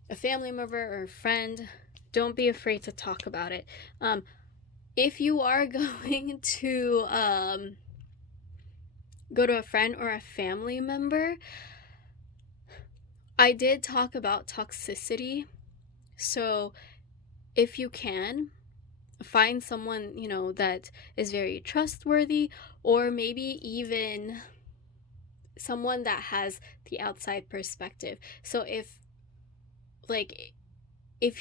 a family member or a friend. Don't be afraid to talk about it. If you are going to go to a friend or a family member, I did talk about toxicity. So if you can, find someone, that is very trustworthy, or maybe even someone that has the outside perspective. So if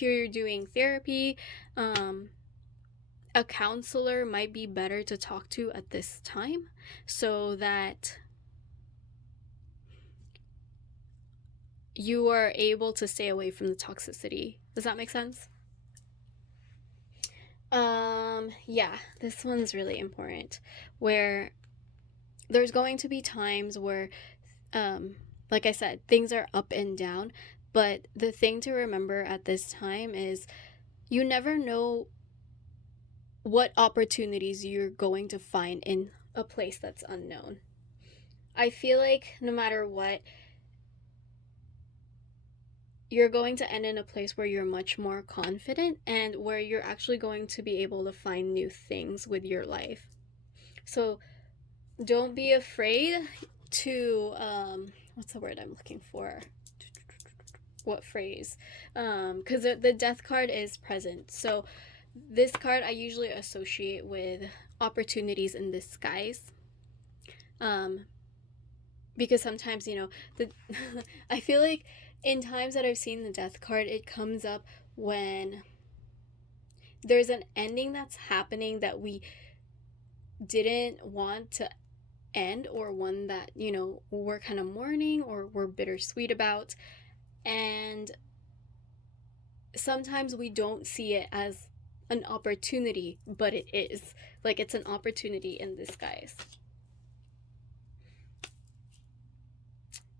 you're doing therapy, a counselor might be better to talk to at this time, so that you are able to stay away from the toxicity. Does that make sense? Yeah, this one's really important, where there's going to be times where, like I said, things are up and down, but the thing to remember at this time is you never know what opportunities you're going to find in a place that's unknown. I feel like no matter what, you're going to end in a place where you're much more confident and where you're actually going to be able to find new things with your life. So don't be afraid to, what's the word I'm looking for? What phrase? Because the death card is present. So this card I usually associate with opportunities in disguise. Because sometimes, the I feel like in times that I've seen the death card, it comes up when there's an ending that's happening that we didn't want to end, or one that, we're kind of mourning or we're bittersweet about. And sometimes we don't see it as an opportunity, but it is. Like, it's an opportunity in disguise.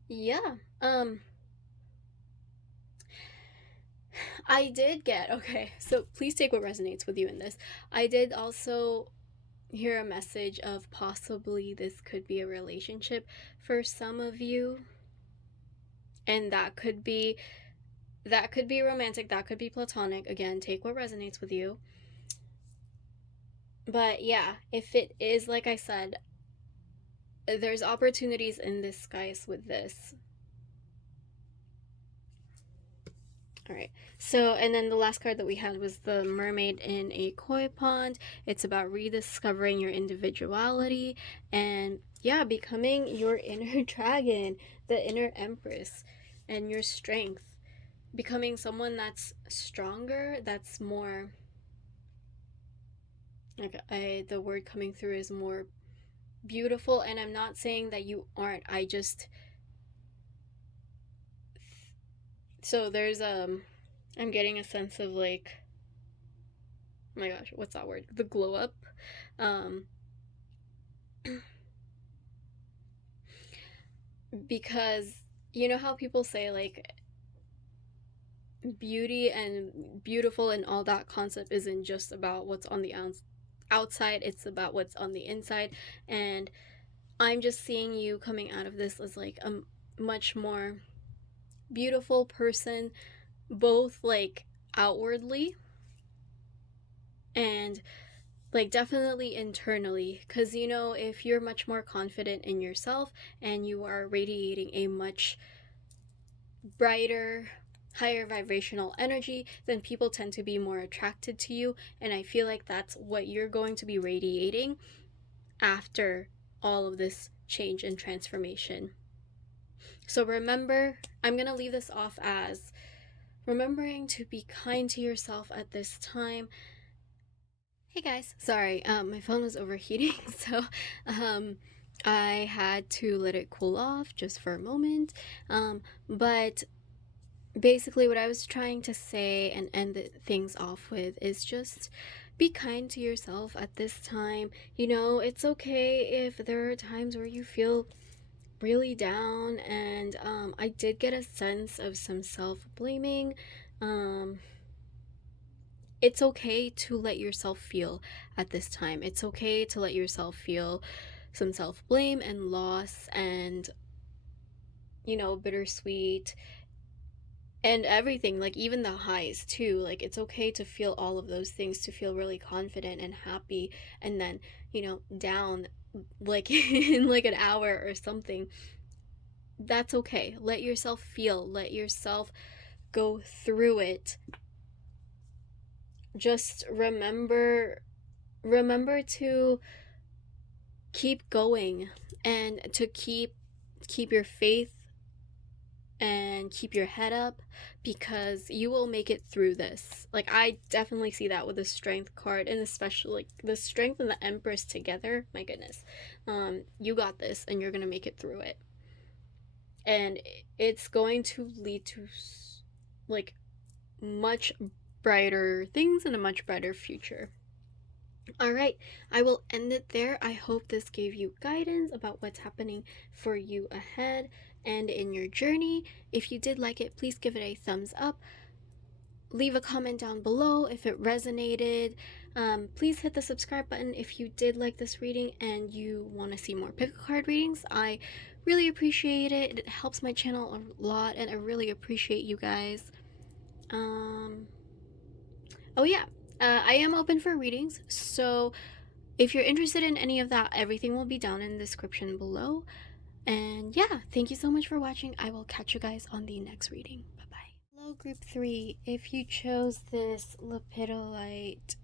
Yeah. I did get, okay, so please take what resonates with you in this. I did also hear a message of possibly this could be a relationship for some of you. And that could be romantic, that could be platonic. Again, take what resonates with you. But yeah, if it is, like I said, there's opportunities in disguise with this. All right. So, and then the last card that we had was the mermaid in a koi pond. It's about rediscovering your individuality and, yeah, becoming your inner dragon, the inner empress, and your strength. Becoming someone that's stronger, that's more, like, the word coming through is more beautiful. And I'm not saying that you aren't. So there's I'm getting a sense of, like, oh my gosh, what's that word? The glow up. Um, because you know how people say, like, beauty and beautiful and all that concept isn't just about what's on the outside, it's about what's on the inside. And I'm just seeing you coming out of this as, like, a much more beautiful person, both, like, outwardly and, like, definitely internally. Because, if you're much more confident in yourself and you are radiating a much brighter, higher vibrational energy, then people tend to be more attracted to you. And I feel like that's what you're going to be radiating after all of this change and transformation. So remember, I'm going to leave this off as remembering to be kind to yourself at this time. Hey guys, sorry, my phone was overheating, so I had to let it cool off just for a moment. But basically, what I was trying to say and end things off with is just be kind to yourself at this time. It's okay if there are times where you feel really down, and I did get a sense of some self-blaming. It's okay to let yourself feel at this time. It's okay to let yourself feel some self-blame and loss, and bittersweet and everything, like even the highs too. Like it's okay to feel all of those things, to feel really confident and happy, and then down like in like an hour or something. That's okay. Let yourself feel, let yourself go through it. Just remember to keep going, and to keep your faith and keep your head up, because you will make it through this. Like I definitely see that with the strength card, and especially like the strength and the empress together. My goodness. You got this, and you're going to make it through it. And it's going to lead to like much brighter things and a much brighter future. All right, I will end it there. I hope this gave you guidance about what's happening for you ahead and in your journey. If you did like it, please give it a thumbs up. Leave a comment down below if it resonated. Please hit the subscribe button if you did like this reading and you want to see more pick a card readings. I really appreciate it. It helps my channel a lot, and I really appreciate you guys. Oh yeah, I am open for readings, so if you're interested in any of that, everything will be down in the description below. And yeah, thank you so much for watching. I will catch you guys on the next reading. Bye bye. Hello, group 3. If you chose this Labradorite,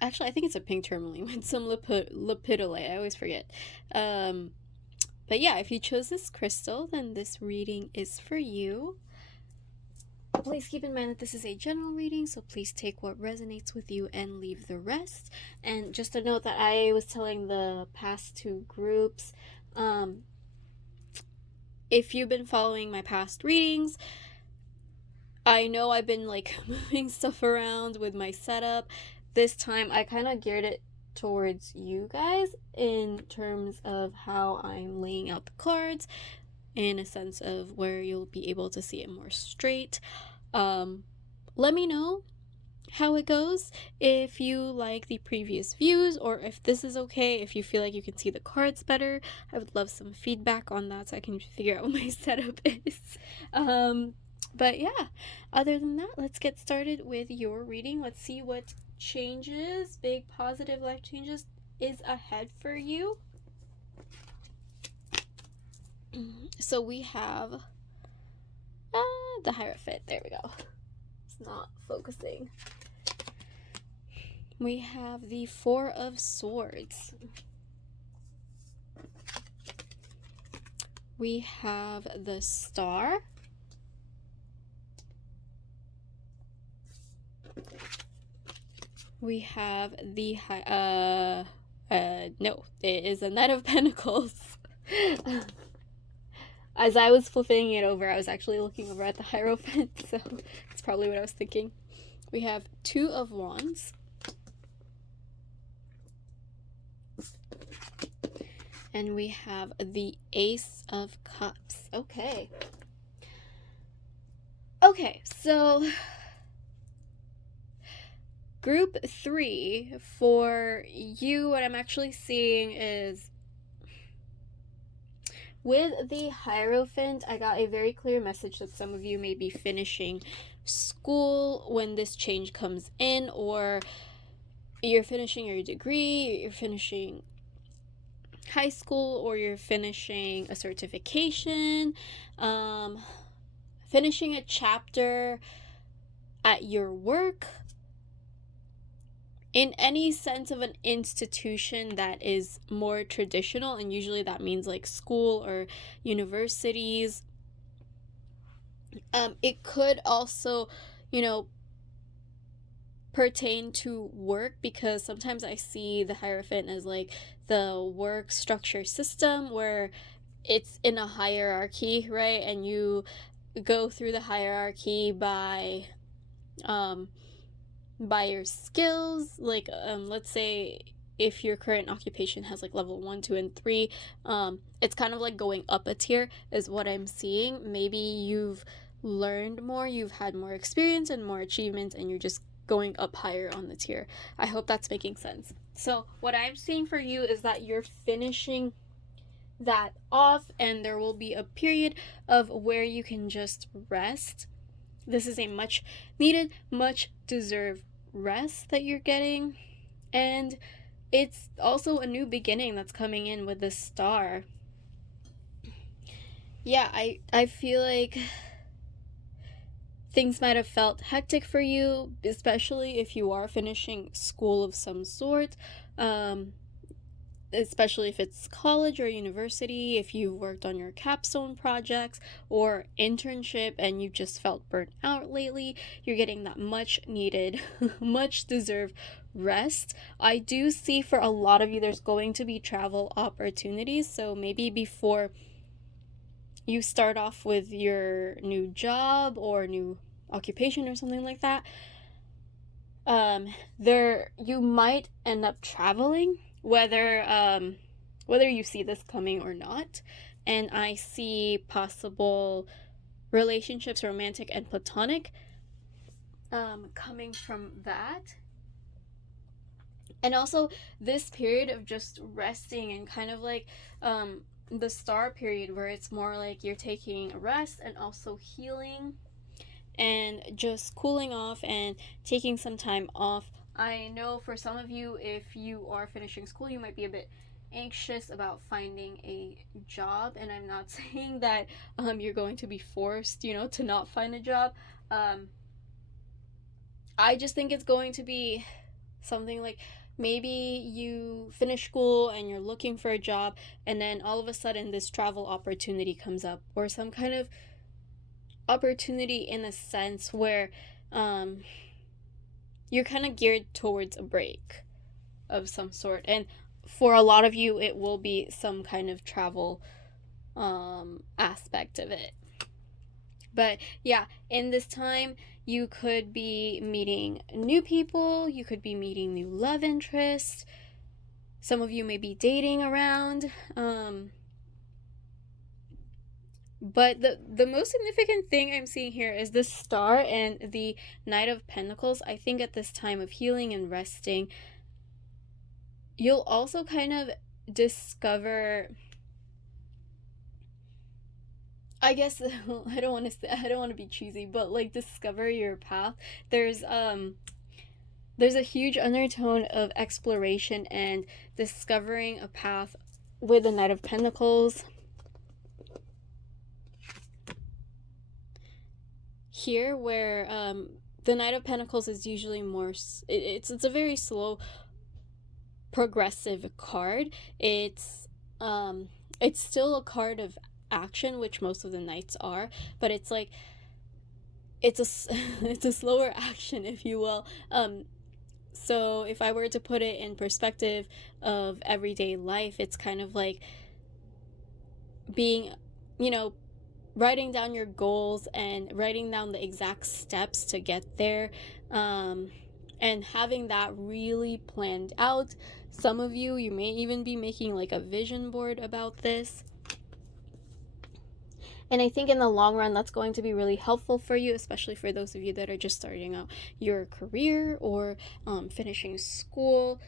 actually, I think it's a pink tourmaline with some Labradorite. I always forget. But yeah, if you chose this crystal, then this reading is for you. Please keep in mind that this is a general reading, so please take what resonates with you and leave the rest. And just a note that I was telling the past 2 groups, if you've been following my past readings, I know I've been like moving stuff around with my setup. This time I kind of geared it towards you guys in terms of how I'm laying out the cards, in a sense of where you'll be able to see it more straight. Let me know how it goes, if you like the previous views, or if this is okay, if you feel like you can see the cards better. I would love some feedback on that so I can figure out what my setup is. But yeah, other than that, let's get started with your reading. Let's see what changes, big positive life changes, is ahead for you. So we have the Hierophant. There we go. It's not focusing. We have the 4 of Swords. We have the Star. We have the no, it is a Knight of Pentacles. As I was flipping it over, I was actually looking over at the Hierophant, so that's probably what I was thinking. We have 2 of Wands. And we have the Ace of Cups. Okay. Okay, so group 3, for you, what I'm actually seeing is, with the Hierophant, I got a very clear message that some of you may be finishing school when this change comes in, or you're finishing your degree, you're finishing high school, or you're finishing a certification, finishing a chapter at your work, in any sense of an institution that is more traditional, and usually that means like school or universities. It could also, pertain to work, because sometimes I see the Hierophant as like the work structure system where it's in a hierarchy, right? And you go through the hierarchy by your skills. Like let's say if your current occupation has like level 1, 2, and 3, it's kind of like going up a tier is what I'm seeing. Maybe you've learned more, you've had more experience and more achievements, and you're just going up higher on the tier. I hope that's making sense. So what I'm seeing for you is that you're finishing that off, and there will be a period of where you can just rest. This is a much needed, much deserved rest that you're getting. And it's also a new beginning that's coming in with this star. Yeah, I feel like things might have felt hectic for you, especially if you are finishing school of some sort. Especially if it's college or university, if you've worked on your capstone projects or internship and you've just felt burnt out lately, you're getting that much needed, much deserved rest. I do see for a lot of you there's going to be travel opportunities, so maybe before you start off with your new job or new occupation or something like that, there you might end up traveling, whether you see this coming or not. And I see possible relationships, romantic and platonic, coming from that. And also this period of just resting and kind of like the star period, where it's more like you're taking a rest and also healing and just cooling off and taking some time off. I know for some of you, if you are finishing school, you might be a bit anxious about finding a job, and I'm not saying that you're going to be forced, to not find a job. I just think it's going to be something like maybe you finish school and you're looking for a job, and then all of a sudden this travel opportunity comes up, or some kind of opportunity in a sense where you're kind of geared towards a break of some sort. And for a lot of you, it will be some kind of travel aspect of it. But yeah, in this time, you could be meeting new people, you could be meeting new love interests. Some of you may be dating around. But the most significant thing I'm seeing here is the star and the Knight of Pentacles. I think at this time of healing and resting, you'll also kind of discover, I guess I don't want to be cheesy, but like discover your path. There's a huge undertone of exploration and discovering a path with the Knight of Pentacles. Here, where the Knight of Pentacles is usually more, it's a very slow progressive card. It's still a card of action, which most of the knights are, but it's like it's a it's a slower action, if you will. So if I were to put it in perspective of everyday life, it's kind of like being, writing down your goals and writing down the exact steps to get there, and having that really planned out. Some of you may even be making like a vision board about this. And I think in the long run, that's going to be really helpful for you, especially for those of you that are just starting out your career or finishing school.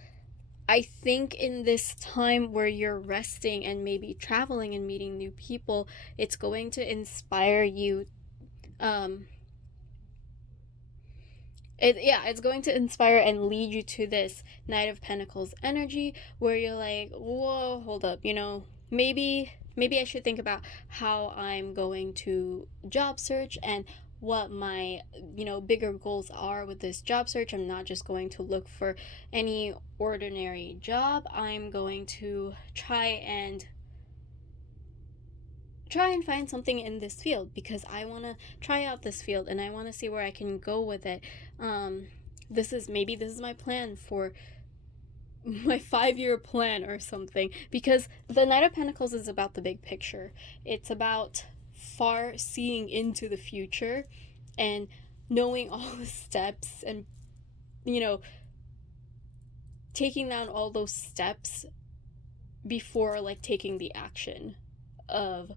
I think in this time where you're resting and maybe traveling and meeting new people, it's going to inspire you. It's going to inspire and lead you to this Knight of Pentacles energy, where you're like, whoa, hold up, maybe I should think about how I'm going to job search and what my bigger goals are with this job search. I'm not just going to look for any ordinary job. I'm going to try and find something in this field, because I want to try out this field and I want to see where I can go with it. This is my plan for my 5-year plan or something, because the Knight of Pentacles is about the big picture. It's about far seeing into the future and knowing all the steps, and taking down all those steps before like taking the action of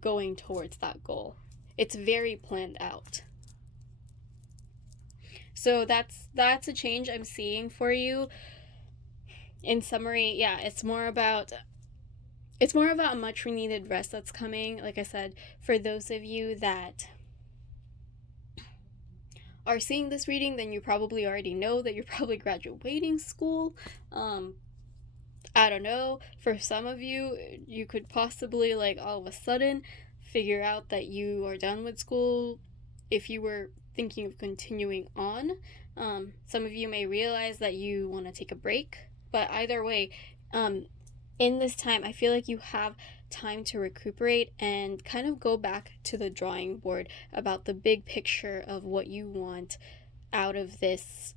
going towards that goal. It's very planned out. So that's a change I'm seeing for you. In summary, yeah, it's it's more about a much needed rest that's coming. Like I said, for those of you that are seeing this reading, then you probably already know that you're probably graduating school. I don't know. For some of you, you could possibly, like, all of a sudden figure out that you are done with school if you were thinking of continuing on. Some of you may realize that you want to take a break, but either way, in this time, I feel like you have time to recuperate and kind of go back to the drawing board about the big picture of what you want out of this,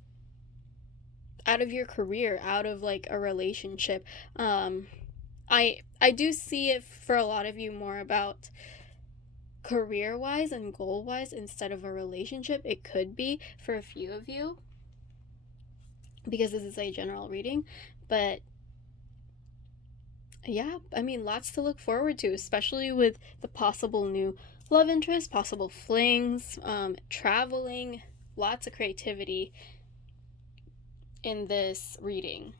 out of your career, out of like a relationship. I do see it for a lot of you more about career wise and goal wise instead of a relationship. It could be for a few of you because this is a general reading, but yeah, I mean, lots to look forward to, especially with the possible new love interest, possible flings, traveling, lots of creativity in this reading.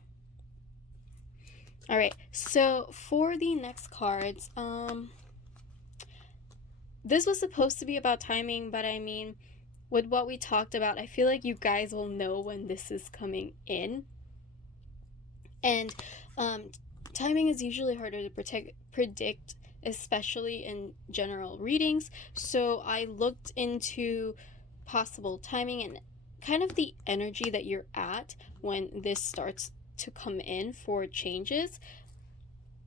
All right, so for the next cards, this was supposed to be about timing, but I mean, with what we talked about, I feel like you guys will know when this is coming in. And timing is usually harder to predict, especially in general readings. So I looked into possible timing and kind of the energy that you're at when this starts to come in for changes,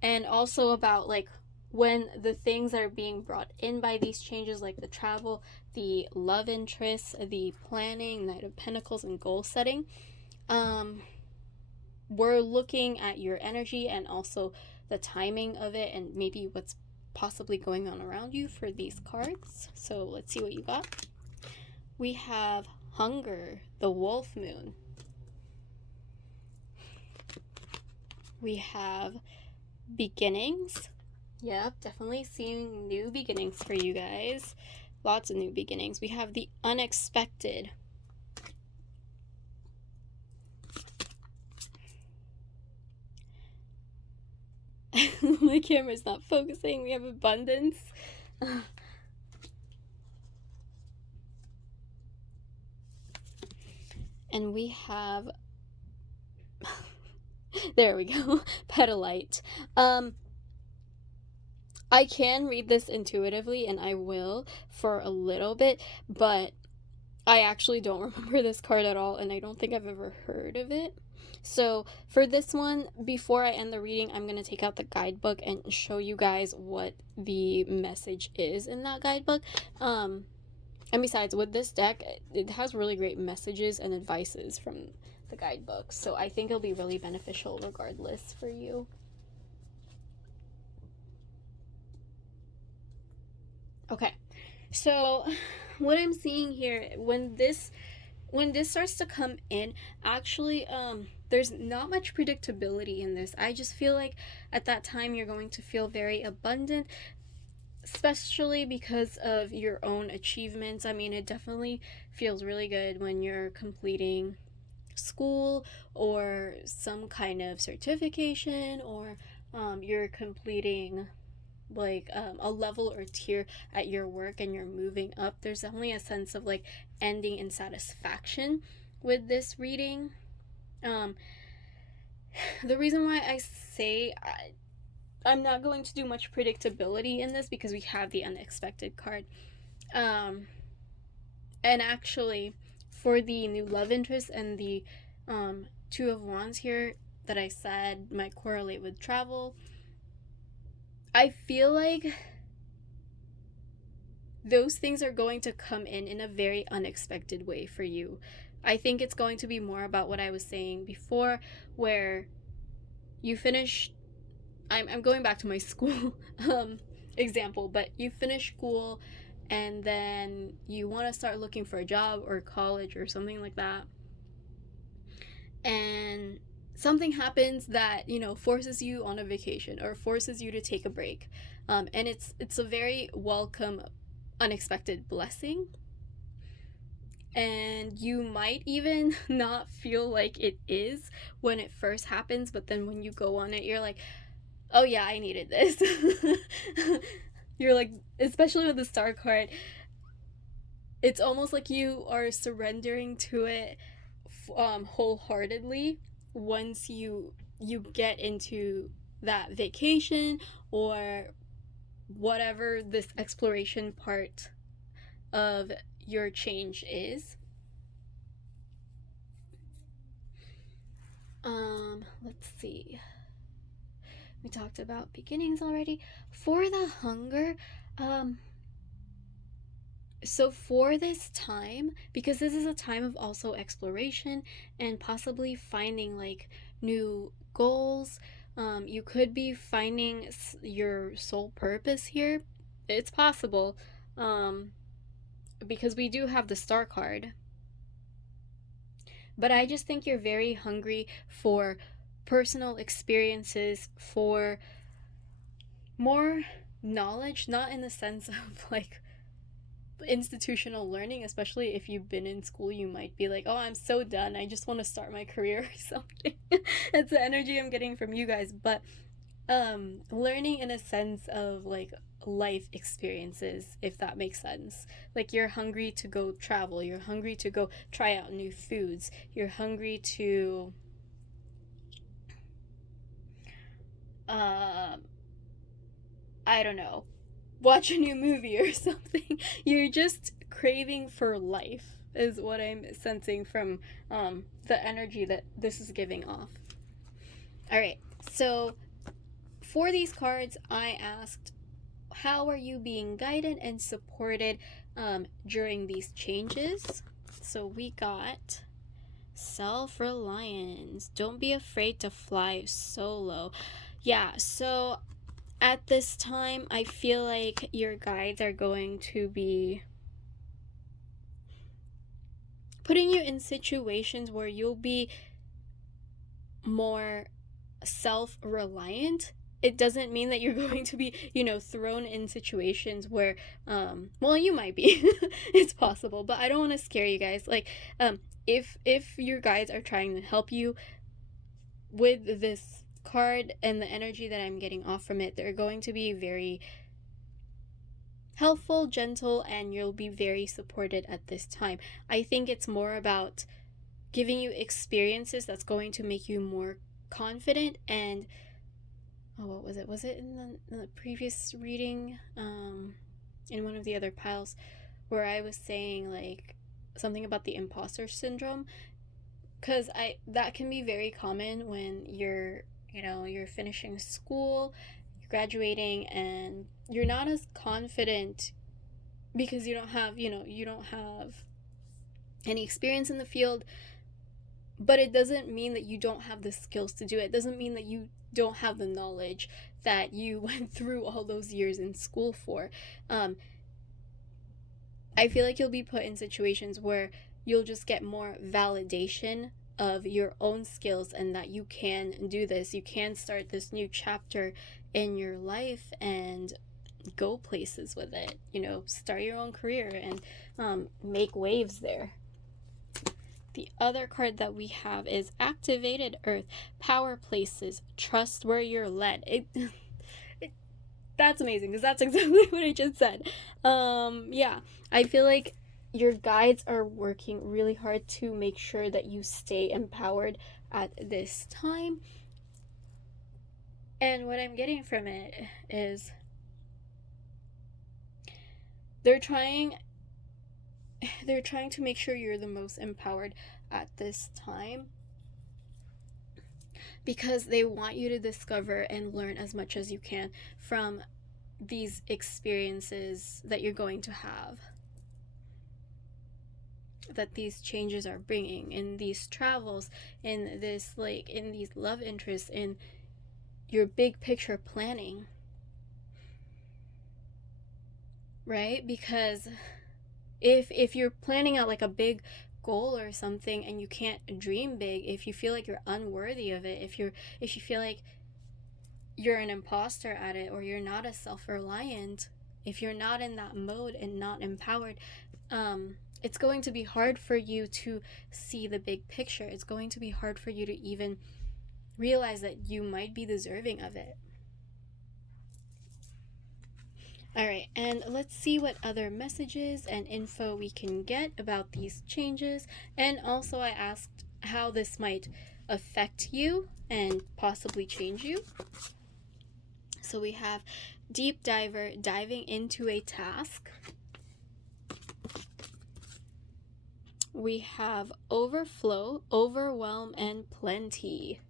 and also about like when the things are being brought in by these changes, like the travel, the love interests, the planning, Knight of Pentacles, and goal setting. We're looking at your energy and also the timing of it and maybe what's possibly going on around you for these cards. So let's see what you got. We have Hunger, the Wolf Moon. We have Beginnings. Yep, definitely seeing new beginnings for you guys. Lots of new beginnings. We have the Unexpected. My camera's not focusing. We have Abundance. And we have there we go. Petalite. I can read this intuitively, and I will for a little bit, but I actually don't remember this card at all, and I don't think I've ever heard of it. So for this one, before I end the reading, I'm going to take out the guidebook and show you guys what the message is in that guidebook. And besides, with this deck, it has really great messages and advices from the guidebook. So I think it'll be really beneficial regardless for you. Okay, so what I'm seeing here, when this starts to come in, actually, there's not much predictability in this. I just feel like at that time you're going to feel very abundant, especially because of your own achievements. I mean, it definitely feels really good when you're completing school or some kind of certification, or you're completing like a level or tier at your work and you're moving up. There's definitely a sense of like ending in satisfaction with this reading. The reason why I say I'm not going to do much predictability in this because we have the Unexpected card. And actually, for the new love interest and the Two of Wands here that I said might correlate with travel, I feel like those things are going to come in a very unexpected way for you. I think it's going to be more about what I was saying before, where you finish, I'm going back to my school example, but you finish school and then you want to start looking for a job or college or something like that, and something happens that, you know, forces you on a vacation or forces you to take a break, and it's a very welcome unexpected blessing, and you might even not feel like it is when it first happens, but then when you go on it, you're like, Oh yeah, I needed this. You're like, especially with the star card, it's almost like you are surrendering to it wholeheartedly once you get into that vacation or whatever this exploration part of your change is. Let's see. We talked about beginnings already. For the hunger, um, so for this time, because this is a time of also exploration and possibly finding like new goals, you could be finding your sole purpose here. It's possible, um, because we do have the star card. But I just think you're very hungry for personal experiences, for more knowledge, not in the sense of like institutional learning, especially if you've been in school. You might be like, oh, I'm so done, I just want to start my career or something. That's the energy I'm getting from you guys. But learning in a sense of like life experiences, if that makes sense. Like you're hungry to go travel, you're hungry to go try out new foods, you're hungry to uh I don't know, watch a new movie or something. You're just craving for life, is what I'm sensing from the energy that this is giving off. All right, so for these cards, I asked, how are you being guided and supported during these changes? So we got self reliance. Don't be afraid to fly solo. Yeah, so at this time, I feel like your guides are going to be putting you in situations where you'll be more self reliant. It doesn't mean that you're going to be, thrown in situations where, well, you might be. It's possible, but I don't want to scare you guys. Like, if your guides are trying to help you with this card and the energy that I'm getting off from it, they're going to be very helpful, gentle, and you'll be very supported at this time. I think it's more about giving you experiences that's going to make you more confident. And oh, what was it? Was it in the previous reading, in one of the other piles, where I was saying like something about the imposter syndrome? Because I that can be very common when you're finishing school, you're graduating, and you're not as confident because you don't have any experience in the field. But it doesn't mean that you don't have the skills to do it. It doesn't mean that you don't have the knowledge that you went through all those years in school for. um, I feel like you'll be put in situations where you'll just get more validation of your own skills and that you can do this. You can start this new chapter in your life and go places with it. Start your own career and make waves there. The other card that we have is Activated Earth, Power Places, Trust Where You're Led. That's amazing because that's exactly what I just said. Yeah, I feel like your guides are working really hard to make sure that you stay empowered at this time. And what I'm getting from it is they're trying to make sure you're the most empowered at this time because they want you to discover and learn as much as you can from these experiences that you're going to have, that these changes are bringing in these travels, in these love interests, in your big picture planning, right? Because if you're planning out like a big goal or something and you can't dream big, if you feel like you're unworthy of it, if you feel like you're an imposter at it, or you're not as self-reliant, if you're not in that mode and not empowered, it's going to be hard for you to see the big picture. It's going to be hard for you to even realize that you might be deserving of it. All right, and let's see what other messages and info we can get about these changes. And also, I asked how this might affect you and possibly change you. So we have deep diver, diving into a task. We have overflow, overwhelm, and plenty.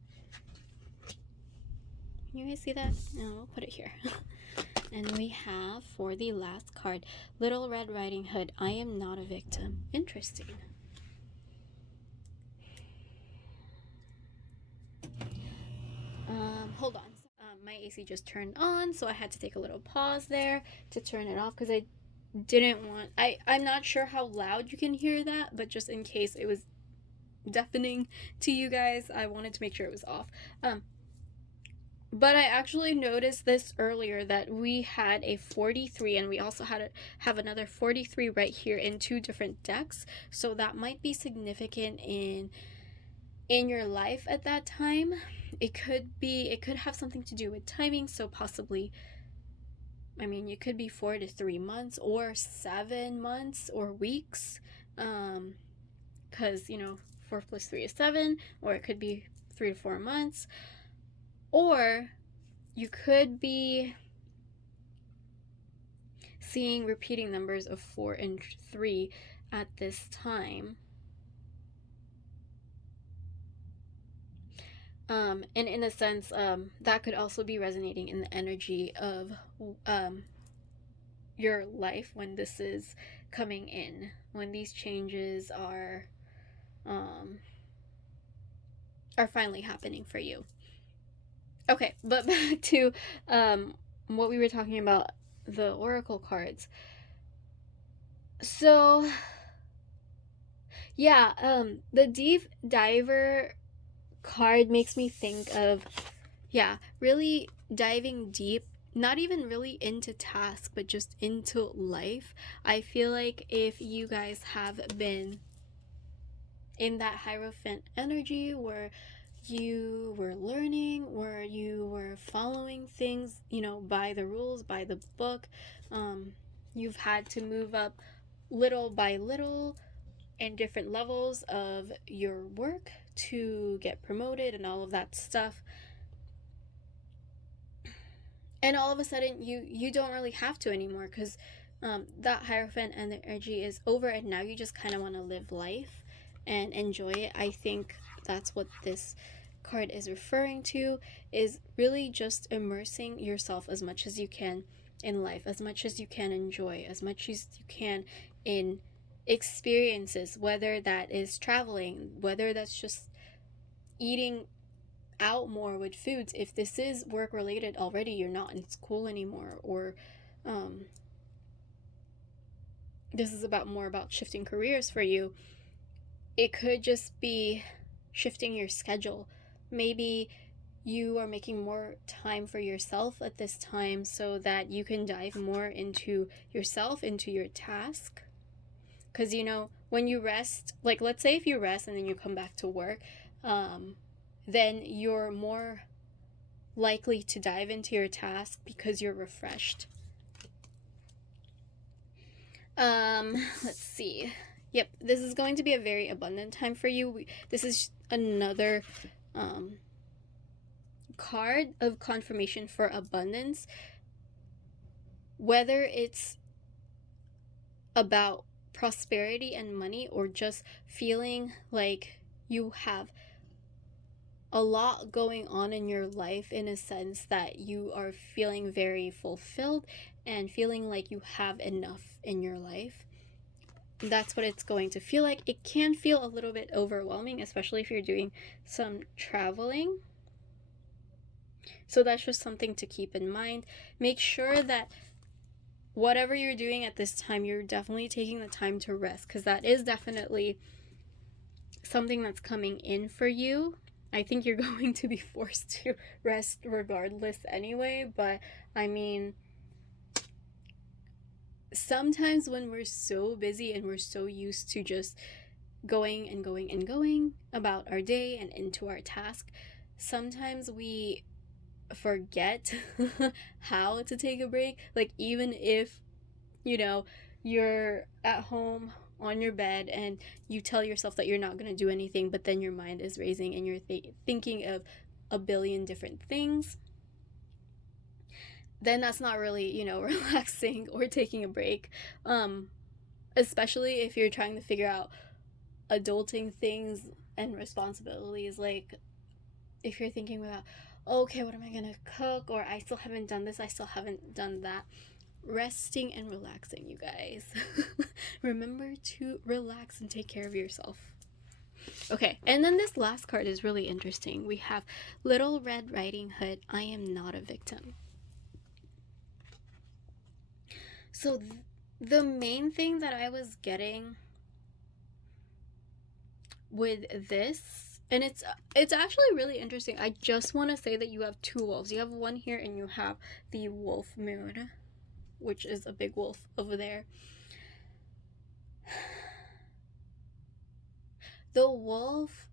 Can you guys see that? No, I'll put it here. And we have, for the last card, Little Red Riding Hood, I am not a victim. Interesting. Hold on. My AC just turned on, so I had to take a little pause there to turn it off because I didn't want... I'm not sure how loud you can hear that, but just in case it was deafening to you guys, I wanted to make sure it was off. But I actually noticed this earlier, that we had a 43 and we also have another 43 right here in two different decks. So that might be significant in your life at that time. It could have something to do with timing, so possibly, I mean, you could be 4 to 3 months or 7 months or weeks, because 4 plus 3 is 7, or it could be 3 to 4 months, or you could be seeing repeating numbers of 4 and 3 at this time. And in a sense, that could also be resonating in the energy of your life when this is coming in, when these changes are finally happening for you. Okay, but back to what we were talking about, the oracle cards. So yeah, the deep diver card makes me think of, really diving deep, not even really into task, but just into life. I feel like if you guys have been in that Hierophant energy where you were learning, where you were following things, by the rules, by the book, you've had to move up little by little in different levels of your work to get promoted and all of that stuff. And all of a sudden you don't really have to anymore, because that Hierophant energy is over, and now you just kind of want to live life and enjoy it. I think that's what this card is referring to, is really just immersing yourself as much as you can in life, as much as you can enjoy, as much as you can in experiences, whether that is traveling, whether that's just eating out more with foods. If this is work related already, you're not in school anymore, or this is more about shifting careers for you, it could just be shifting your schedule. Maybe you are making more time for yourself at this time so that you can dive more into yourself, into your task. Because when you rest, like let's say if you rest and then you come back to work, then you're more likely to dive into your task because you're refreshed. Let's see. Yep, this is going to be a very abundant time for you. This is another card of confirmation for abundance. Whether it's about prosperity and money, or just feeling like you have a lot going on in your life, in a sense that you are feeling very fulfilled and feeling like you have enough in your life. That's what it's going to feel like. It can feel a little bit overwhelming, especially if you're doing some traveling. So that's just something to keep in mind. Make sure that whatever you're doing at this time, you're definitely taking the time to rest, because that is definitely something that's coming in for you. I think you're going to be forced to rest regardless anyway, but I mean, sometimes when we're so busy and we're so used to just going and going and going about our day and into our task, sometimes we forget how to take a break. Like, even if, you know, you're at home on your bed and you tell yourself that you're not going to do anything, but then your mind is racing and you're thinking of a billion different things, then that's not really, relaxing or taking a break. Especially if you're trying to figure out adulting things and responsibilities. Like, if you're thinking about, okay, what am I gonna cook, or I still haven't done this, I still haven't done that. Resting and relaxing, you guys. Remember to relax and take care of yourself. Okay, and then this last card is really interesting. We have Little Red Riding Hood, I am not a victim. So the main thing that I was getting with this, and it's actually really interesting. I just want to say that you have two wolves. You have one here and you have the wolf moon, which is a big wolf over there. The wolf,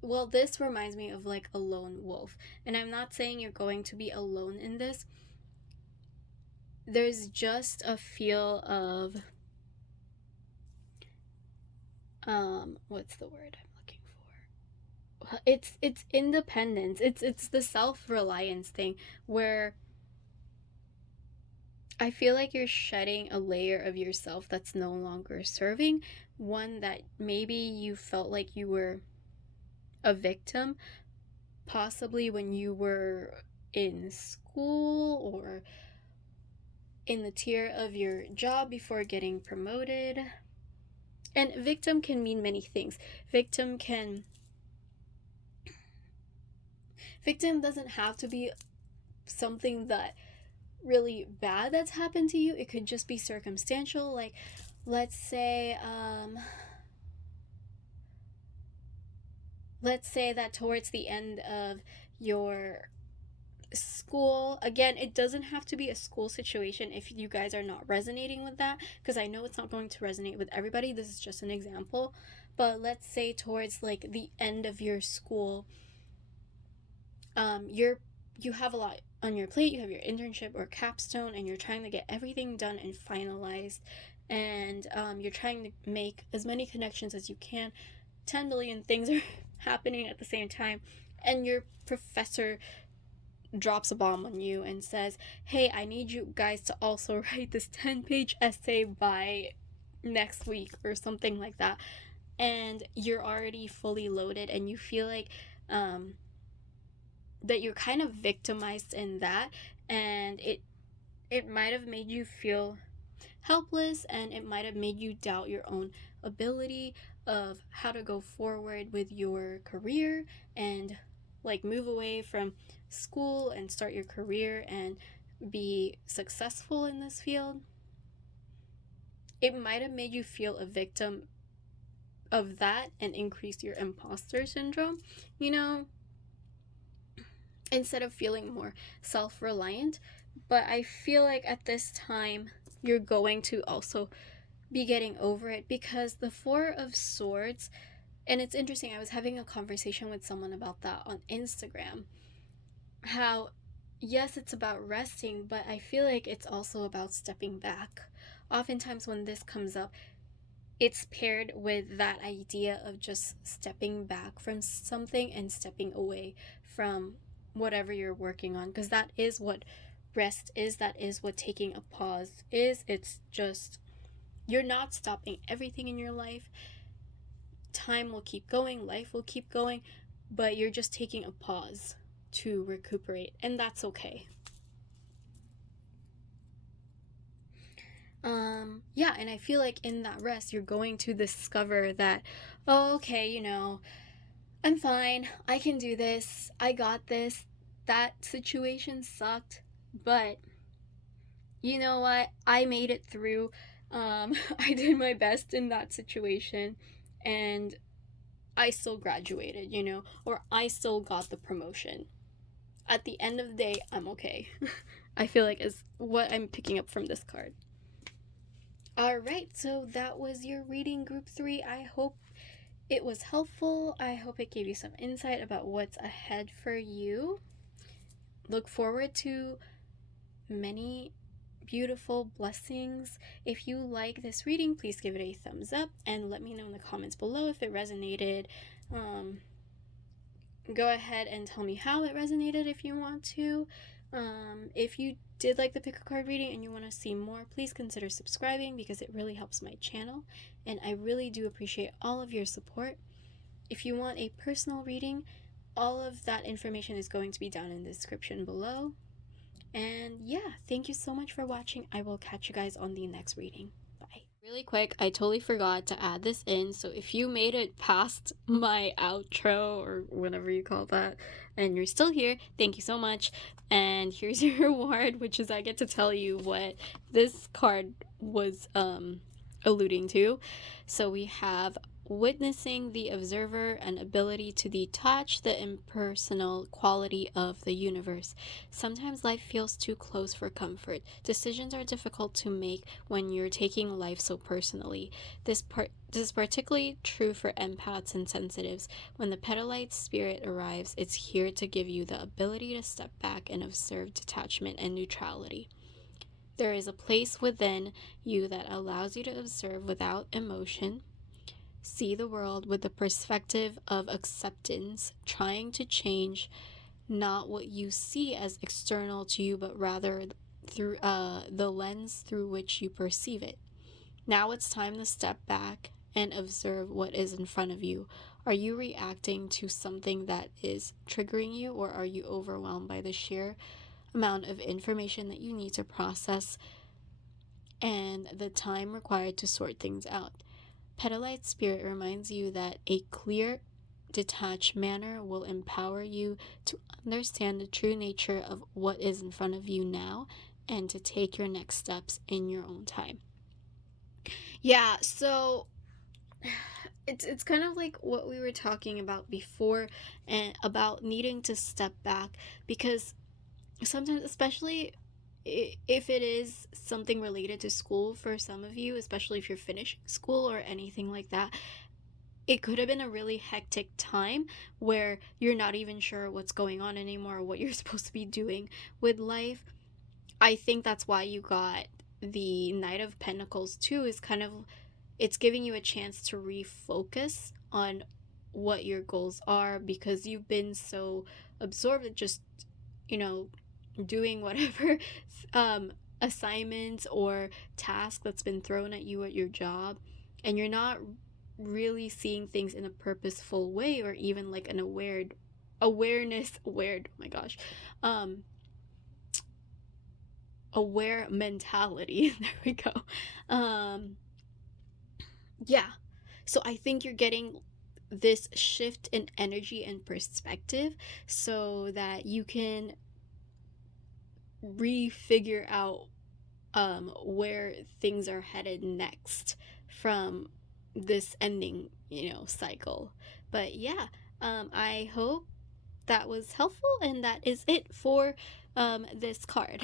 well, this reminds me of like a lone wolf, and I'm not saying you're going to be alone in this. There's just a feel of what's the word I'm looking for? It's independence. It's the self-reliance thing, where I feel like you're shedding a layer of yourself that's no longer serving, one that maybe you felt like you were a victim, possibly when you were in school or in the tier of your job before getting promoted. And victim can mean many things. Victim doesn't have to be something that really bad that's happened to you. It could just be circumstantial. Like, let's say that towards the end of your school, again, it doesn't have to be a school situation if you guys are not resonating with that, because I know it's not going to resonate with everybody. This is just an example. But let's say towards like the end of your school, you have a lot on your plate. You have your internship or capstone, and you're trying to get everything done and finalized, and you're trying to make as many connections as you can. 10 million things are happening at the same time, and your professor drops a bomb on you and says, hey, I need you guys to also write this 10-page essay by next week or something like that. And you're already fully loaded and you feel like that you're kind of victimized in that, and it might have made you feel helpless, and it might have made you doubt your own ability of how to go forward with your career and like move away from school and start your career and be successful in this field. It might have made you feel a victim of that and increase your imposter syndrome, instead of feeling more self-reliant. But I feel like at this time you're going to also be getting over it, because the Four of Swords, and it's interesting, I was having a conversation with someone about that on Instagram, how yes, it's about resting, but I feel like it's also about stepping back. Oftentimes when this comes up, it's paired with that idea of just stepping back from something and stepping away from whatever you're working on, because that is what rest is. That is what taking a pause is. It's just, you're not stopping everything in your life. Time will keep going, life will keep going, but you're just taking a pause to recuperate, and that's okay. Yeah, and I feel like in that rest, you're going to discover that, oh, okay, I'm fine, I can do this, I got this, that situation sucked, but you know what, I made it through. I did my best in that situation, and I still graduated, or I still got the promotion. At the end of the day, I'm okay. I feel like is what I'm picking up from this card. Alright, so that was your reading, group 3. I hope it was helpful. I hope it gave you some insight about what's ahead for you. Look forward to many beautiful blessings. If you like this reading, please give it a thumbs up and let me know in the comments below if it resonated. Go ahead and tell me how it resonated if you want to. If you did like the pick a card reading and you want to see more, please consider subscribing because it really helps my channel, and I really do appreciate all of your support. If you want a personal reading, all of that information is going to be down in the description below. And yeah, thank you so much for watching. I will catch you guys on the next reading. Bye. Really quick, I totally forgot to add this in, so if you made it past my outro or whatever you call that and you're still here, thank you so much. And here's your reward, which is I get to tell you what this card was alluding to. So we have witnessing the observer, an ability to detach the impersonal quality of the universe. Sometimes life feels too close for comfort. Decisions are difficult to make when you're taking life so personally. This is particularly true for empaths and sensitives. When the Petalite spirit arrives, it's here to give you the ability to step back and observe detachment and neutrality. There is a place within you that allows you to observe without emotion, see the world with the perspective of acceptance, trying to change not what you see as external to you, but rather through the lens through which you perceive it. Now it's time to step back and observe what is in front of you. Are you reacting to something that is triggering you, or are you overwhelmed by the sheer amount of information that you need to process and the time required to sort things out? Petalite spirit reminds you that a clear, detached manner will empower you to understand the true nature of what is in front of you now and to take your next steps in your own time. Yeah, so it's kind of like what we were talking about before, and about needing to step back, because sometimes, especially if it is something related to school for some of you, especially if you're finishing school or anything like that, it could have been a really hectic time where you're not even sure what's going on anymore or what you're supposed to be doing with life. I think that's why you got the Knight of Pentacles too, is kind of, it's giving you a chance to refocus on what your goals are, because you've been so absorbed with just, doing whatever assignments or task that's been thrown at you at your job, and you're not really seeing things in a purposeful way, or even like an aware aware mentality. There we go. Yeah, so I think you're getting this shift in energy and perspective so that you can refigure out where things are headed next from this ending, cycle. But yeah, I hope that was helpful, and that is it for this card.